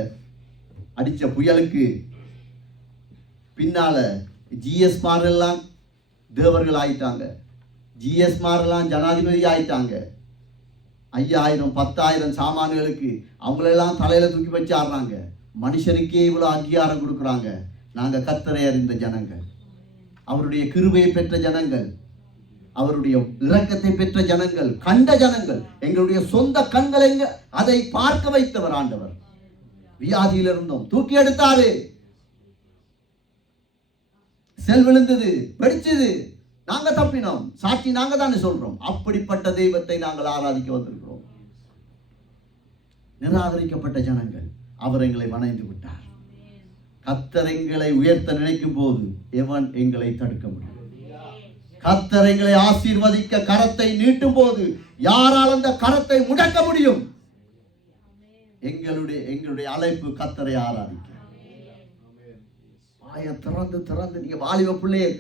அடித்த புயலுக்கு பின்னால ஜிஎஸ் மாரெல்லாம் தேவர்கள் ஆயிட்டாங்க, ஜிஎஸ் மாரெல்லாம் ஜனாதிபதி ஆயிட்டாங்க. 5000 10,000 சாமான்களுக்கு அவங்களெல்லாம் தலையில தூக்கி வச்சு ஆடுறாங்க. மனுஷனுக்கே இவ்வளோ அங்கீகாரம் கொடுக்குறாங்க. நாங்கள் கர்த்தரை அறிந்த ஜனங்கள், அவருடைய கிருபையை பெற்ற ஜனங்கள், அவருடைய இரக்கத்தை பெற்ற ஜனங்கள், கண்ட ஜனங்கள், எங்களுடைய சொந்த கண்களை அதை பார்க்க வைத்தவர் ஆண்டவர். வியாதியில் இருந்தோம், தூக்கி எடுத்தாரு, செல் விழுந்தது, வெடிச்சது, நாங்க தப்பினோம், சாட்சி நாங்க தானே சொல்றோம். அப்படிப்பட்ட தெய்வத்தை நாங்கள் ஆராதிக்க வந்திருக்கிறோம். நிராகரிக்கப்பட்ட ஜனங்கள், அவர் எங்களை வணைந்து விட்டார். கர்த்தர் எங்களை உயர்த்த நினைக்கும் போது எவன் எங்களை தடுக்க முடியும்? கர்த்தர் எங்களை ஆசீர்வதிக்க கரத்தை நீட்டும் போது யாரால் அந்த கரத்தை முடக்க முடியும்? எங்களுடைய அழைப்பு கர்த்தரை ஆராதிக்க. திறந்து நீங்க வாலிப பிள்ளையை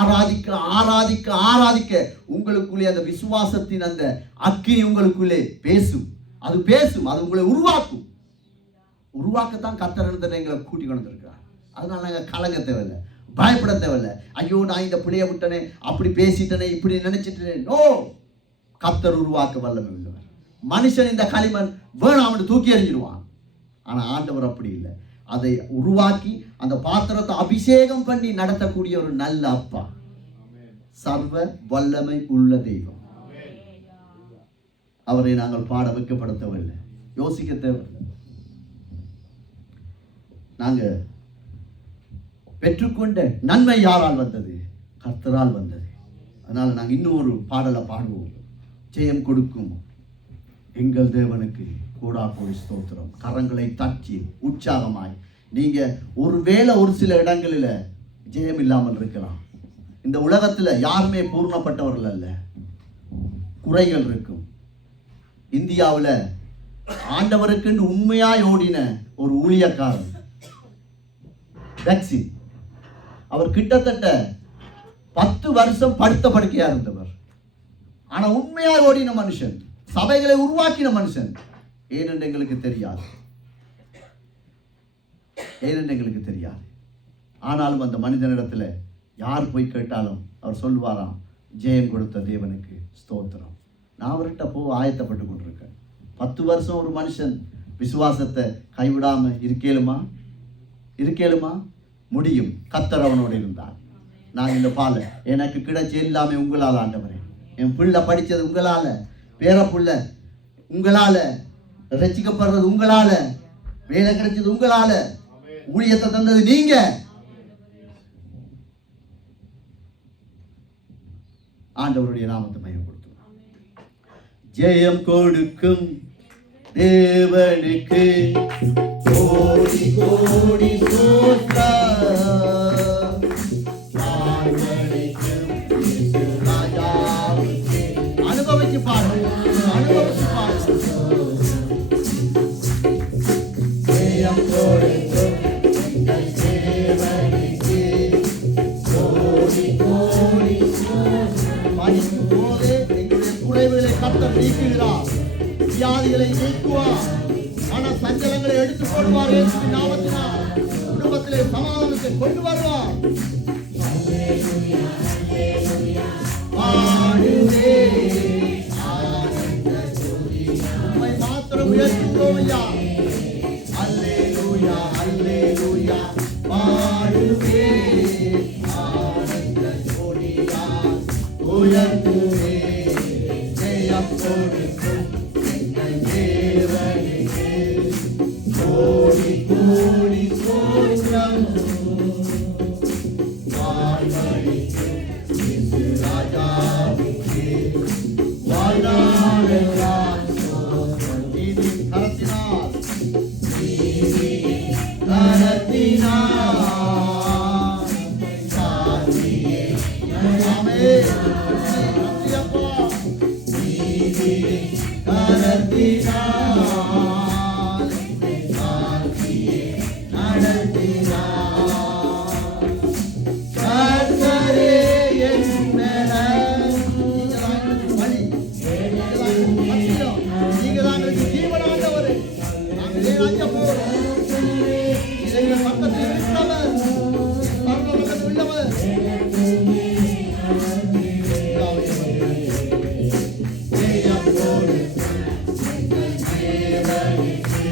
ஆராதிக்க ஆராதிக்க ஆராதிக்க உங்களுக்குள்ளே அந்த விசுவாசத்தின் அந்த அக்கினி உங்களுக்குள்ளே பேசும். அது பேசும், அது உங்களை உருவாக்கும். உருவாக்கத்தான் கர்த்தர் எங்களை கூட்டி கொண்டு வந்திருக்கிறார். அதனால நாங்கள் கலங்க தேவையில்லை, பயப்பட தேவையில்லை. ஐயோ, நான் இந்த பிள்ளைய விட்டனே, அப்படி பேசிட்டனே, இப்படி நினைச்சிட்டனே. நோ, கர்த்தர் உருவாக்க வல்லமை உள்ளவர். மனுஷன் இந்த களிமண் வேணாம்னு தூக்கி எறிஞ்சிடுவான். ஆனால் ஆண்டவர் அப்படி இல்லை. அதை உருவாக்கி அந்த பாத்திரத்தை அபிஷேகம் பண்ணி நடத்தக்கூடிய ஒரு நல்ல அப்பா, சர்வ வல்லமை உள்ள தெய்வம். அவரை நாங்கள் பாட வைக்கப்பட தேவையில்லை, யோசிக்க தேவையில்லை. நாங்கள் பெற்றுக்கொண்ட நன்மை யாரால் வந்தது? கர்த்தரால் வந்தது. அதனால நாங்கள் இன்னும் ஒரு பாடலை பாடுவோம். ஜெயம் கொடுக்கும் எங்கள் தேவனுக்கு கோடாகோடி ஸ்தோத்திரம். கரங்களை தட்டி உற்சாகமாய். நீங்க ஒருவேளை ஒரு சில இடங்களில் ஜெயம் இல்லாமல் இருக்கலாம். இந்த உலகத்தில் யாருமே பூர்ணப்பட்டவர்கள் அல்ல, குறைகள் இருக்கும். இந்தியாவில் ஆண்டவருக்கு உண்மையாய் ஓடின ஒரு ஊழியக்காரன் வேக்சின், அவர் கிட்டத்தட்ட 10 வருஷம் படுத்த படுக்கையா இருந்தவர். ஆனா உண்மையாய் ஓடின மனுஷன், சபைகளை உருவாக்கின மனுஷன். ஏனென்று எங்களுக்கு தெரியாது, ஆனாலும் அந்த மனிதனிடத்துல யார் போய் கேட்டாலும் அவர் சொல்லுவாராம், ஜெயம் கொடுத்த தேவனுக்கு ஸ்தோத்திரம். நான் அவர்கிட்ட ஆயத்தப்பட்டு கொண்டிருக்கேன். 10 வருஷம் ஒரு மனுஷன் விசுவாசத்தை கைவிடாம இருக்கேலுமா? இருக்கேளுமா? முடியும். கர்த்தர் அவனோடு இருந்தார். நான் இந்த பால எனக்கு கிடைச்ச எல்லாமே உங்களால் ஆண்டவரே. என் பிள்ளை படித்தது உங்களால், பேர பிள்ளை உங்களால், ரசிக்கப்படுறது உங்களால, வேலை கிடைச்சது உங்களால, ஊழியத்தை தந்தது நீங்க. ஆண்டவருடைய நாமத்தை மகிமைப்படுத்தும். ஜெயம் கொடுக்கும் தேவனுக்கு கோடி கோடி அனுபவிச்சு பாரு, அனுபவிச்சு பாரு. ஜெயம் கொடுக்கும் தேவனுக்கு கோடி கோடி படிக்கும் போதே எங்களுடைய குறைவுகளை கர்த்தர் நீக்குகிறார், வியாதிகளை நீக்குவார், மன சஞ்சலங்களை எடுத்து போடுவார். இயேசுவின் நாமத்தினால் குடும்பத்திலே சமாதானத்தை கொண்டு வருவார். உம்மை மாத்திரம் உயர்த்துவோம் ஐயா. அல்லேலூயா, அல்லேலூயா. பாடுவே ஆனந்த கொடியார் உயர்த்துவே ஜெயம் கொடுக்கும் எங்கள் தேவனுக்கு கோடி கோடி ஸ்தோத்திரம். வாழ்வழிக்கும் இயேசு ராஜாவுக்கு வாழ்நாளெல்லாம் ஸ்தோத்திரம். நீதி கரத்தினால், நீதி கரத்தினால் சாதியே ஆமென். நன்றியப்பா. நீதி கரத்தினால் சாதியே நடத்தினார். கர்த்தரே என் மேல் நீங்கதான் எனக்கு வழி, நீங்கதான் எனக்கு சத்தியம், நீங்கதான் எனக்கு ஜீவனாண்டவரே. நாங்களே ராஜ்யப்போம். எங்கள் பக்கத்தில் இருக்கிறவர், பரலோகத்தில் உள்ளவர். ஜெயம் கொடுக்கும் எங்கள் தேவனுக்கு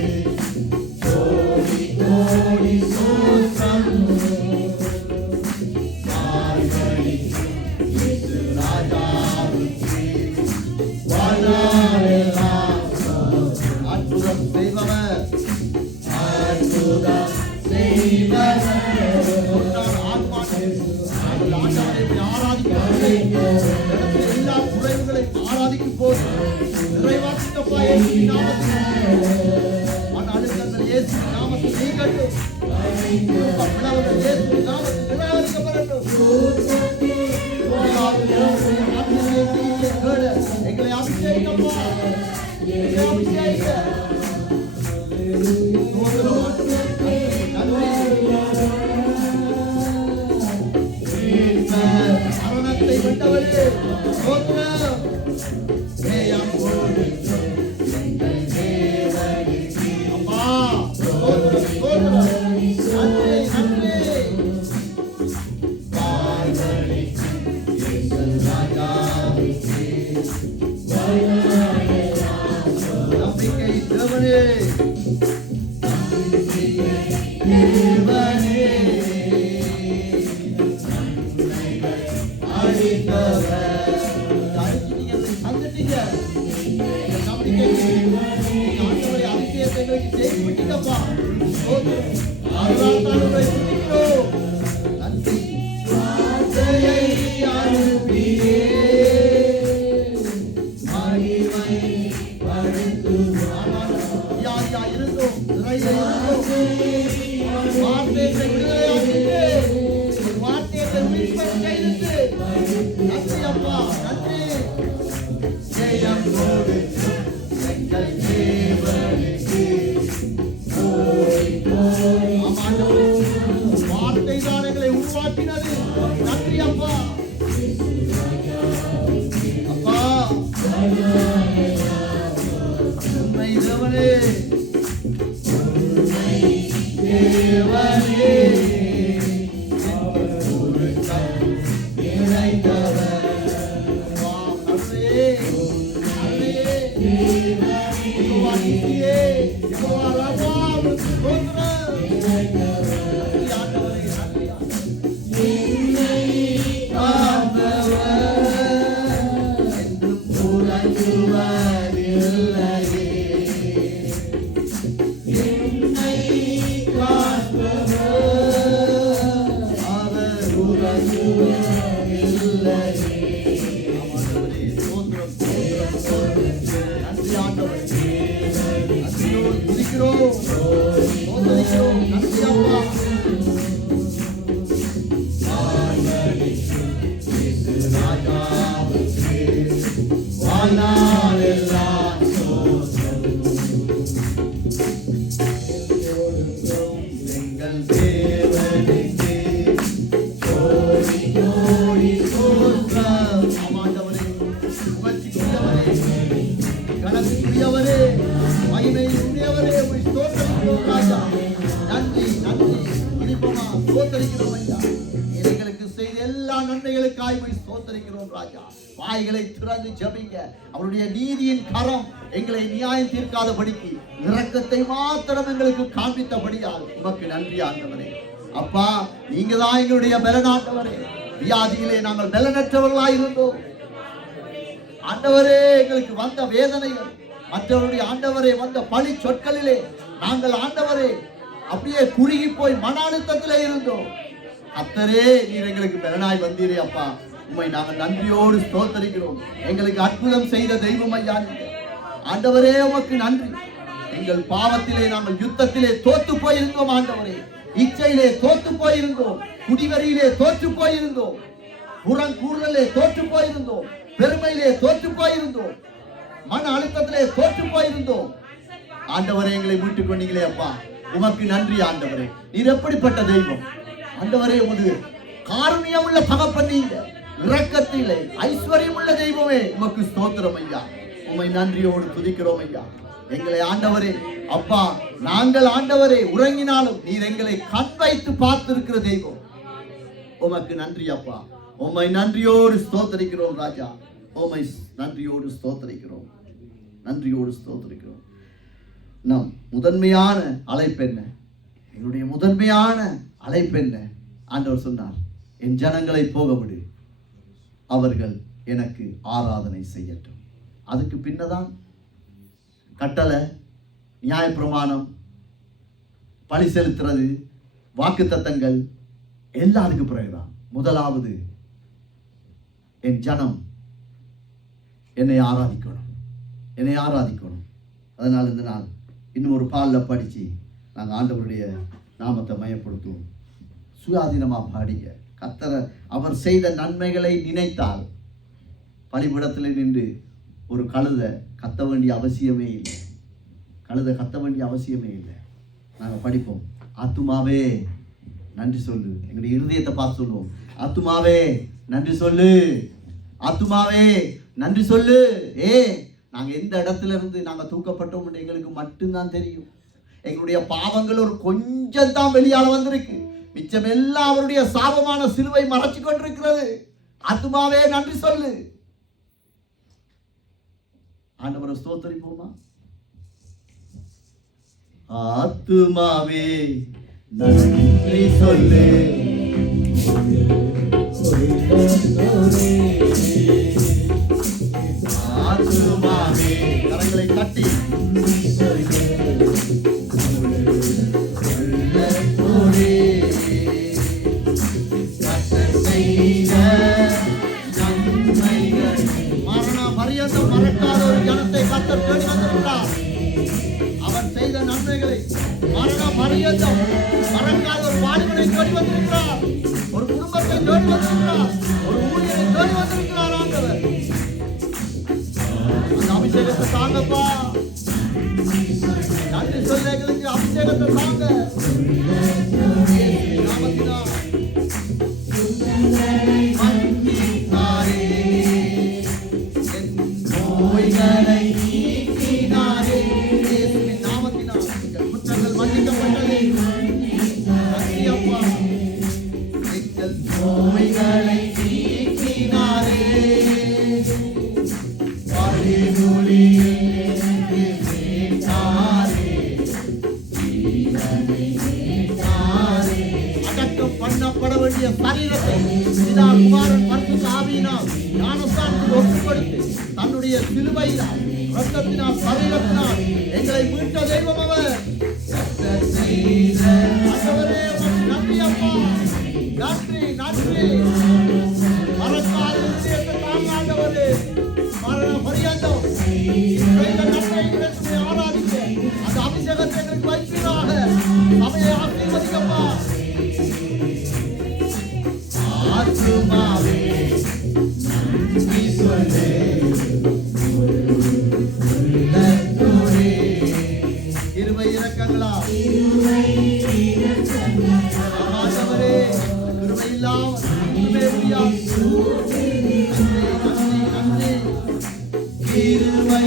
கோடி கோடி ஸ்தோத்திரம். வாழ்வழிக்கும் இயேசு ராஜாவுக்கு வாழ்நாளெல்லாம் ஸ்தோத்திரம். அற்புதம் செய்பவர், அற்புதம் செய்பவர். எல்லா குறைவுகளையும் ஆராதிக்கும் போது நிறைவாக்கப்பா இயேசுவின் நாமத்தில். மன அழுத்தங்கள் இயேசுவின் நாமத்தில் நீங்கட்டும். பிளவுகள் இயேசுவின் நாமத்தில் நிராகரிக்கப்படட்டும். எங்களை அபிஷேகப்பா, எங்களை அபிஷேக. மரணத்தை வென்றவரே ஸ்தோத்திரம். ஜெயம் கொடுக்கும் எங்கள் தேவனுக்கு அப்பா ஸ்தோத்திரம், ஸ்தோத்திரம். நன்றி, நன்றி. வாழ்வழிக்கும் இயேசு ராஜாவுக்கு நம்பிக்கை தேவனே, நம்பிக்கை தேவனே. உருவாக்கினது நன்றி அப்பா. அப்பா உண்மை தேவனே, உண்மை தேவனே, ஸ்தோத்திரிக்கிறோம் ஐயா. எங்களுக்கு செய்த எல்லா நன்மைகளுக்காய் ஸ்தோத்திரிக்கிறோம் ராஜா. வாய்களை திறந்து ஜெபிங்க. அவருடைய நீதியின் கரம் எங்களை நியாயம் தீர்க்காதபடிக்கு இரக்கத்தை மாத்திரம் எங்களுக்கு காண்பித்தபடியால் உமக்கு நன்றி ஆண்டவரே. அப்பா, நீங்க தான் எங்களுடைய பலனாண்டவரே. வியாதியிலே நாங்கள் பலனற்றவர்களாய் இருந்தோம் ஆண்டவரே. எங்களுக்கு வந்த வேதனைகள், மற்றவருடைய ஆண்டவரே வந்த பழி சொற்களிலே நாங்கள் ஆண்டவரே அப்படியே குறுகி போய் மன அழுத்தத்திலே இருந்தோம். கர்த்தரே, நீர் எங்களுக்கு பலனாய் வந்தீரே அப்பா. உம்மை நாங்கள் நன்றியோடு ஸ்தோத்திரிக்கிறோம். எங்களுக்கு அற்புதம் செய்த தெய்வம் ஐயா ஆண்டவரே, உமக்கு நன்றி. எங்கள் பாவத்திலே நாங்கள் யுத்தத்திலே தோத்து போயிருந்தோம் ஆண்டவரே. இச்சையிலே தோத்து போயிருந்தோம், குடிவரியிலே தோற்று போயிருந்தோம், புறங்கூறலே தோற்று போயிருந்தோம், பெருமையிலே தோற்று போயிருந்தோம், மன அழுத்தத்திலே தோற்று போயிருந்தோம். ஆண்டவரே, எங்களை மீட்டுக் கொண்டீங்களே அப்பா, உமக்கு நன்றி ஆண்டவரே. நீர் எப்படிப்பட்ட தெய்வம் ஆண்டவரே. உமது காருண்யம் உள்ள தகப்பன், நீங்க இரக்கத்திலே ஐஸ்வர்யம் உள்ள தெய்வமே, உமக்கு ஸ்தோத்திரம் ஐயா. உம்மை நன்றியோடு துதிக்கிறோம் ஐயா. எங்களை ஆண்டவரே அப்பா, நாங்கள் ஆண்டவரே உறங்கினாலும் நீர் எங்களை கண் வைத்து பார்த்திருக்கிற தெய்வம், உமக்கு நன்றி அப்பா. உம்மை நன்றியோடு ஸ்தோத்திரிக்கிறோம் ராஜா. உம்மை நன்றியோடு ஸ்தோத்திரிக்கிறோம், நன்றியோடு ஸ்தோத்திரிக்கிறோம். நம் முதன்மையான அழைப்பு என்ன? என்னுடைய முதன்மையான அழைப்பு என்ன? ஆண்டவர் சொன்னார், என் ஜனங்களை போக விடு, அவர்கள் எனக்கு ஆராதனை செய்யட்டும். அதுக்கு பின்னதான் கட்டளை, நியாயப்பிரமாணம், பழி செலுத்துறது, வாக்கு தத்தங்கள் எல்லாம் அதுக்கு பிறகுதான். முதலாவது என் ஜனம் என்னை ஆராதிக்கணும், என்னை ஆராதிக்கணும். அதனால் இந்த நாள் இன்னும் ஒரு பாலில் படித்து நாங்கள் ஆண்டவருடைய நாமத்தை மயப்படுத்துவோம். சுயாதீனமாக பாடிங்க. கர்த்தர் அவர் செய்த நன்மைகளை நினைத்தால் பலிபீடத்தில் நின்று ஒரு கழுதை கத்த வேண்டிய அவசியமே இல்லை. கழுதை கத்த வேண்டிய அவசியமே இல்லை. நாங்கள் படிப்போம். ஆத்துமாவே நன்றி சொல்லு. எங்களுடைய இருதயத்தை பார்த்து சொல்லுவோம். ஆத்துமாவே நன்றி சொல்லு, ஆத்துமாவே நன்றி சொல்லு. நாங்கள் எந்த இடத்துல இருந்து நாங்கள் தூக்கப்பட்டோம் எங்களுக்கு மட்டும்தான் தெரியும். எங்களுடைய பாவங்கள் ஒரு கொஞ்சம் தான் வெளியால வந்திருக்கு. மிச்சம் எல்லாம் அவருடைய சாபமான சிலுவை மறைச்சு கொண்டிருக்கிறது. ஆத்துமாவே நன்றி சொல்லு. ஆண்டவரை ஸ்தோத்திரிப்போமா? ஆத்துமாவே நன்றி சொல்லு, ஆத்துமாவே கரங்களை தட்டி மறக்காத ஒரு ஜனத்தை கர்த்தர் தேடி வந்திருக்கிறார். அவர் செய்த நன்மைகளை மரண பரியந்தம் மறக்காத ஒரு வாலிபனை தேடி வந்திருக்கிறார். ஒரு குடும்பத்தை தேடி வந்திருக்கிறார். ஒரு ஊழியரை தேடி வந்திருக்கிறார். ஆண்டவர் அந்த அபிஷேகத்தை தாங்கப்பா. நன்றி சொல்ல எங்களுக்கு அபிஷேகத்தை தாங்க. நாமத்தினால் நோய்களை நீக்கினாரே. இயேசுவின் நாமத்தினால் எங்கள் குற்றங்கள் மன்னிக்கப்பட்டது. நன்றி அப்பா. எங்கள் நோய்களை நீக்கினாரே. அடக்கம் பண்ணப்பட வேண்டிய சரீரத்தை பிதா குமாரன் பரிசுத்த ஆவியினால் ஞானஸ்நானத்தில் ஒப்புக்கொடுத்து தன்னுடைய சிலுவையினால் இரத்தத்தினால் சரீரத்தினால் எங்களை மீட்ட தெய்வம் அவர். நன்றி அப்பா, நன்றி நன்றி. மறக்காத விஷயத்தை தாங்காண்டவரே, மரண பரியந்தம் நன்மை ஆராதிக்க அந்த அபிஷேகத்தை எங்களுக்கு வைப்பீராக. சபையை ஆசீர்வதிக்கப்பா. ஆத்துமாவே நன்றி சொல்லு, கிருபை இரக்கங்களா ஆண்டவரே, கிருபை இல்லாமல் ஒன்றுமே முடியாது. நன்றி நன்றி. கிருபை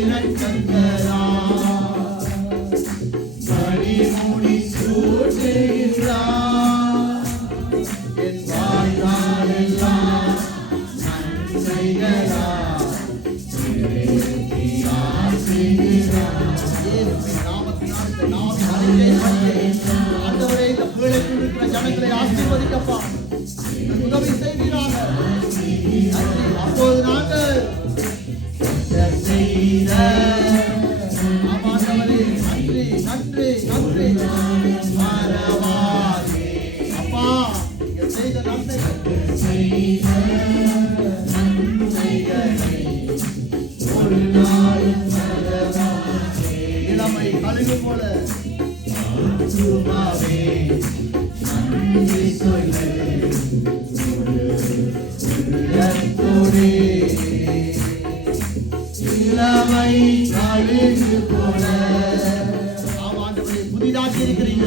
இரக்கங்களா மணிமுடி சூட்டுகிறார். ஜனங்களை ஆசீர்வதிக்கப்பா, உதவி செய்வீராக. நன்றி. அப்போது நாங்கள் ஆமாண்டவரே, நன்றி நன்றி நன்றி. அப்பா, நீங்க செய்த நன்மைகளை ஒரு நாள் இளமை கழுகு போல நன்றி சொல்லு. இளமை கழுகு போல புதிதாக்கி இருக்கிறீங்க.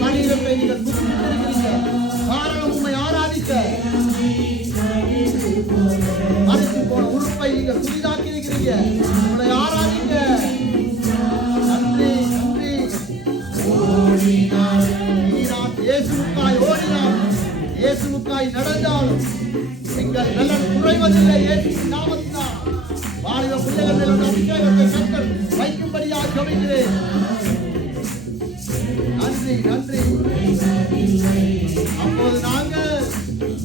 மனிதத்தை நீங்கள் புதுப்பித்திருக்கிறீங்க. காரணம் உண்மை ஆராதிக்க. மறைத்து போன உறுப்பை நீங்கள் புதிதாக்கி இருக்கிறீங்க. உங்களை ஆராதிக்க. நன்றி நன்றி. ஓடினான் இயேசுவுக்காய், ஓடினான் இயேசுவுக்காய் நடந்தாலும் எங்கள் நலன் குறைவதில்லை. இயேசுவின் நாமத்தினால் வாலிப பிள்ளைகள் மேல் அபிஷேகத்தை கர்த்தர் வைக்கும்படியாக ஜெபிக்கிறேன். நன்றி நன்றி. அப்போது நாங்கள்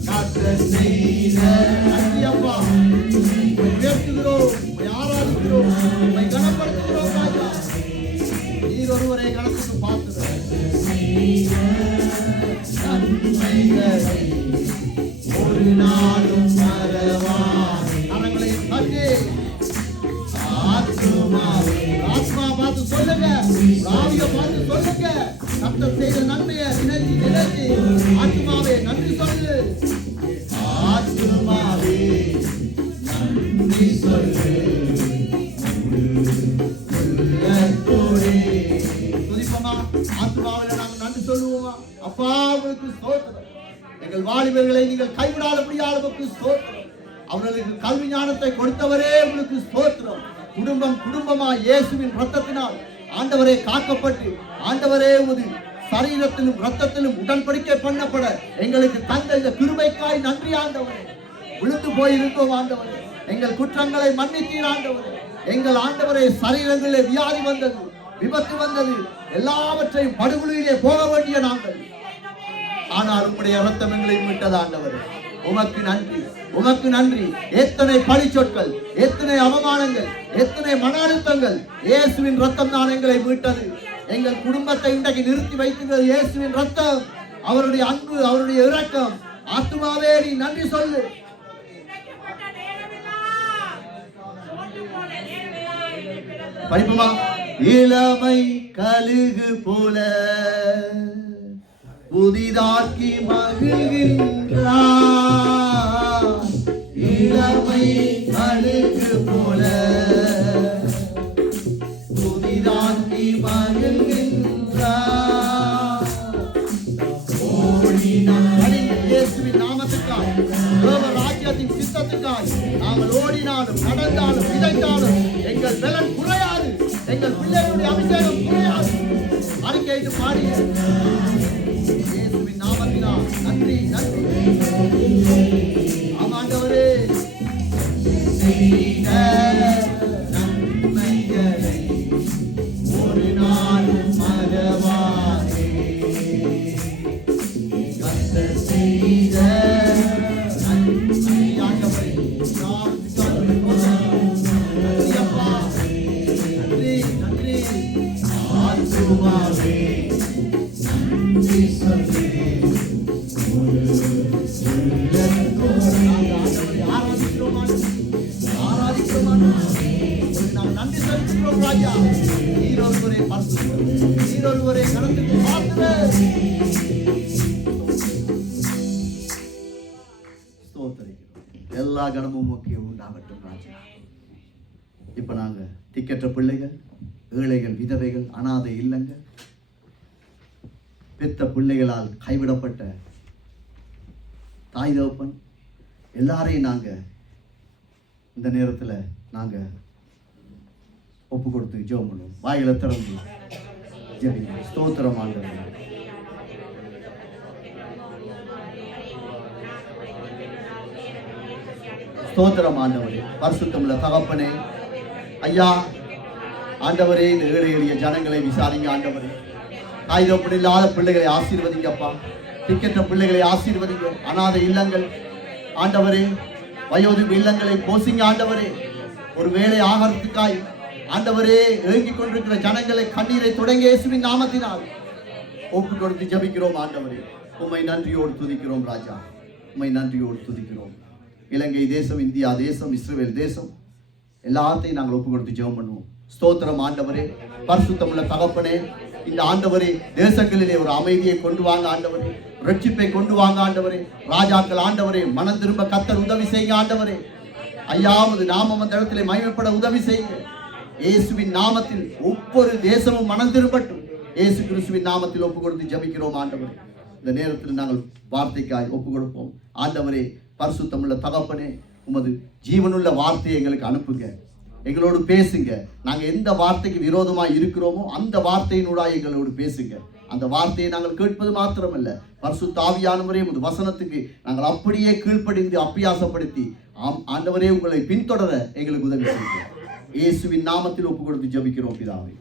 கர்த்தர் செய்த நன்றி அப்பா உயர்த்துகிறோம், ஆராதிக்கிறோம், உம்மை கனப்படுத்துகிறோம். ராஜா, நீர் ஒருவரை கணத்துக்கு பார்த்துகிறோம். ஒரு நாளும் மறவா கரங்களை தட்டி ஆத்மா பார்த்து சொல்லுங்க, ஆவியை பார்த்து சொல்லுங்க. கர்த்தர் செய்த நன்மையை நினைச்சு நினைச்சு ஆத்மாவே நன்றி சொல்லு. ஆத்மாவே நன்றி சொல்லு. துதிப்போமா? ஆத்மாவில நாங்கள் நன்றி சொல்லுவோமா? அப்பா, உங்களுக்கு ஸ்தோத்திரம். எங்கள் வாலிபர்களை நீங்கள் கைவிடாதபடியாக உங்களுக்கு ஸ்தோத்திரம். அவர்களுக்கு கல்வி ஞானத்தை கொடுத்தவரே உங்களுக்கு ஸ்தோத்திரம். குடும்பம் குடும்பமா இயேசுவின் ரத்தத்தினால் ஆண்டவரே காக்கப்பட்டு, ஆண்டவரே உமது சரீரத்திலும் ரத்தத்திலும் உடன்படிக்கை பண்ணப்பட எங்களுக்கு தந்த இந்த கிருபைக்காய் நன்றி ஆண்டவரே. விழுந்து போயிருந்தோம் ஆண்டவரே, எங்கள் குற்றங்களை மன்னித்தீர் ஆண்டவரே. எங்கள் ஆண்டவரே சரீரங்களிலே வியாதி வந்தது, விபத்து வந்தது, எல்லாவற்றையும் படுகொலையிலே போக வேண்டிய நாங்கள், ஆனால் உம்முடைய ரத்தம் எங்களை மீட்டது ஆண்டவரே. உமக்கு நன்றி, உமக்கு நன்றி. எத்தனை பழி சொற்கள், எத்தனை அவமானங்கள், எத்தனை மன அழுத்தங்கள், இயேசுவின் ரத்தம் தான் எங்களை மீட்டது. எங்கள் குடும்பத்தை இன்றைக்கு நிறுத்தி வைத்துகிறது இயேசுவின் ரத்தம், அவருடைய அன்பு, அவருடைய இரக்கம். ஆத்துமாவே நீ நன்றி சொல்லு. படிப்போமா? இளமை கழுகு போல புதிதாக்கி மகிழ்கின்றார். இளமை கழுகு போல புதிதாக்கி மகிழ்கின்றார். ஓடினார் இயேசுவின் நாமத்துக்காய், தேவ ராஜ்யத்தின் சித்தத்துக்காய் நாங்கள் ஓடினாலும் நடந்தாலும் விதைத்தாலும் எங்கள் பலன் குறையாது, எங்கள் பிள்ளைகளுடைய அபிஷேகம் குறையாது. அறிக்கையிட்டு பாடி இயேசுவின் நாமத்தினால் நன்றி நன்றி. ஆமாண்டவரே, செய்த நன்மைகளை ஒரு நாளும் மறவாதே. கர்த்தர் செய்த நன்மை ஆண்டவரே நன்றி நன்றி. ஆத்துமாவே நன்றி சொல்லு. நாம் நன்றி செலுத்துகிறோம் ராஜா. நீரொருவரை பார்த்து, நீரொருவரை கடந்துக்கு பார்த்து எல்லா கணமும் முக்கியம் உண்டாகட்டும் ராஜா. இப்ப நாங்க திக்கற்ற பிள்ளைகள், ஏழைகள், விதவைகள், அனாதை இல்லங்கள், பெத்த பிள்ளைகளால் கைவிடப்பட்ட தாய் தகப்பன் எல்லாரையும் நாங்க இந்த நேரத்தில் நாங்க ஒப்பு கொடுத்து ஜெபம் பண்ணுவோம். வாயில திறந்து ஜெபிங்க. ஸ்தோத்திரம் ஆண்டவரே. ஸ்தோத்திரம் ஆண்டவரே. பரிசுத்தமுள்ள தகப்பனே, ஐயா ஆண்டவரே, இந்த ஏழை எளிய ஜனங்களை விசாரிங்க ஆண்டவரே. ஆயுதப்படி இல்லாத பிள்ளைகளை ஆசீர்வதிங்கப்பா. திக்கற்ற பிள்ளைகளை ஆசீர்வதிங்க. அநாதை இல்லங்கள் ஆண்டவரே, வயோதிப இல்லங்களை போசிங்க ஆண்டவரே. ஒரு வேளை ஆகாரத்துக்காய் ஆண்டவரே ஏங்கிக் கொண்டிருக்கிற ஜனங்களை கண்ணீரை தொடங்க இயேசுவின் நாமத்தினால் ஒப்பு கொடுத்து ஜபிக்கிறோம் ஆண்டவரே. உம்மை நன்றியோடு துதிக்கிறோம் ராஜா, உம்மை நன்றியோடு துதிக்கிறோம். இலங்கை தேசம், இந்தியா தேசம், இஸ்ரவேல் தேசம் எல்லாத்தையும் நாங்கள் ஒப்பு கொடுத்து ஜெபம் பண்ணுவோம். ஸ்தோத்திரம் ஆண்டவரே. பரிசுத்தமுள்ள தகப்பனே, இந்த ஆண்டவரே தேசங்களிலே ஒரு அமைதியை கொண்டு வாங்க ஆண்டவரே, ரட்சிப்பை கொண்டு வாங்க ஆண்டவரே. ராஜாக்கள் ஆண்டவரே மனம் திரும்ப கர்த்தர் உதவி செய்யுங்க ஆண்டவரே. ஐயாவது நாமம் அந்த இடத்திலே மகிமைப்பட உதவி செய்யுங்க. இயேசுவின் நாமத்தில் ஒவ்வொரு தேசமும் மனம் திரும்பட்டும். இயேசு கிறிஸ்துவின் நாமத்தில் ஒப்பு கொடுத்து ஜபிக்கிறோம் ஆண்டவரே. இந்த நேரத்தில் நாங்கள் வார்த்தைக்காய் ஒப்பு கொடுப்போம் ஆண்டவரே. பரிசுத்தமுள்ள தகப்பனே, உமது ஜீவனுள்ள வார்த்தையை எங்களுக்கு அனுப்புங்க, எங்களோடு பேசுங்க. நாங்கள் எந்த வார்த்தைக்கு விரோதமாக இருக்கிறோமோ அந்த வார்த்தையினூடாக எங்களோடு பேசுங்க. அந்த வார்த்தையை நாங்கள் கேட்பது மாத்திரமல்ல, பரிசுத்த ஆவியானவரே உமது வசனத்துக்கு நாங்கள் அப்படியே கீழ்ப்படிந்து அப்பியாசப்படுத்தி ஆண்டவரே உங்களை பின்தொடர எங்களுக்கு உதவி செய்யுங்க. இயேசுவின் நாமத்தில் ஒப்பு கொடுத்து ஜபிக்கிறோம் பிதாவே.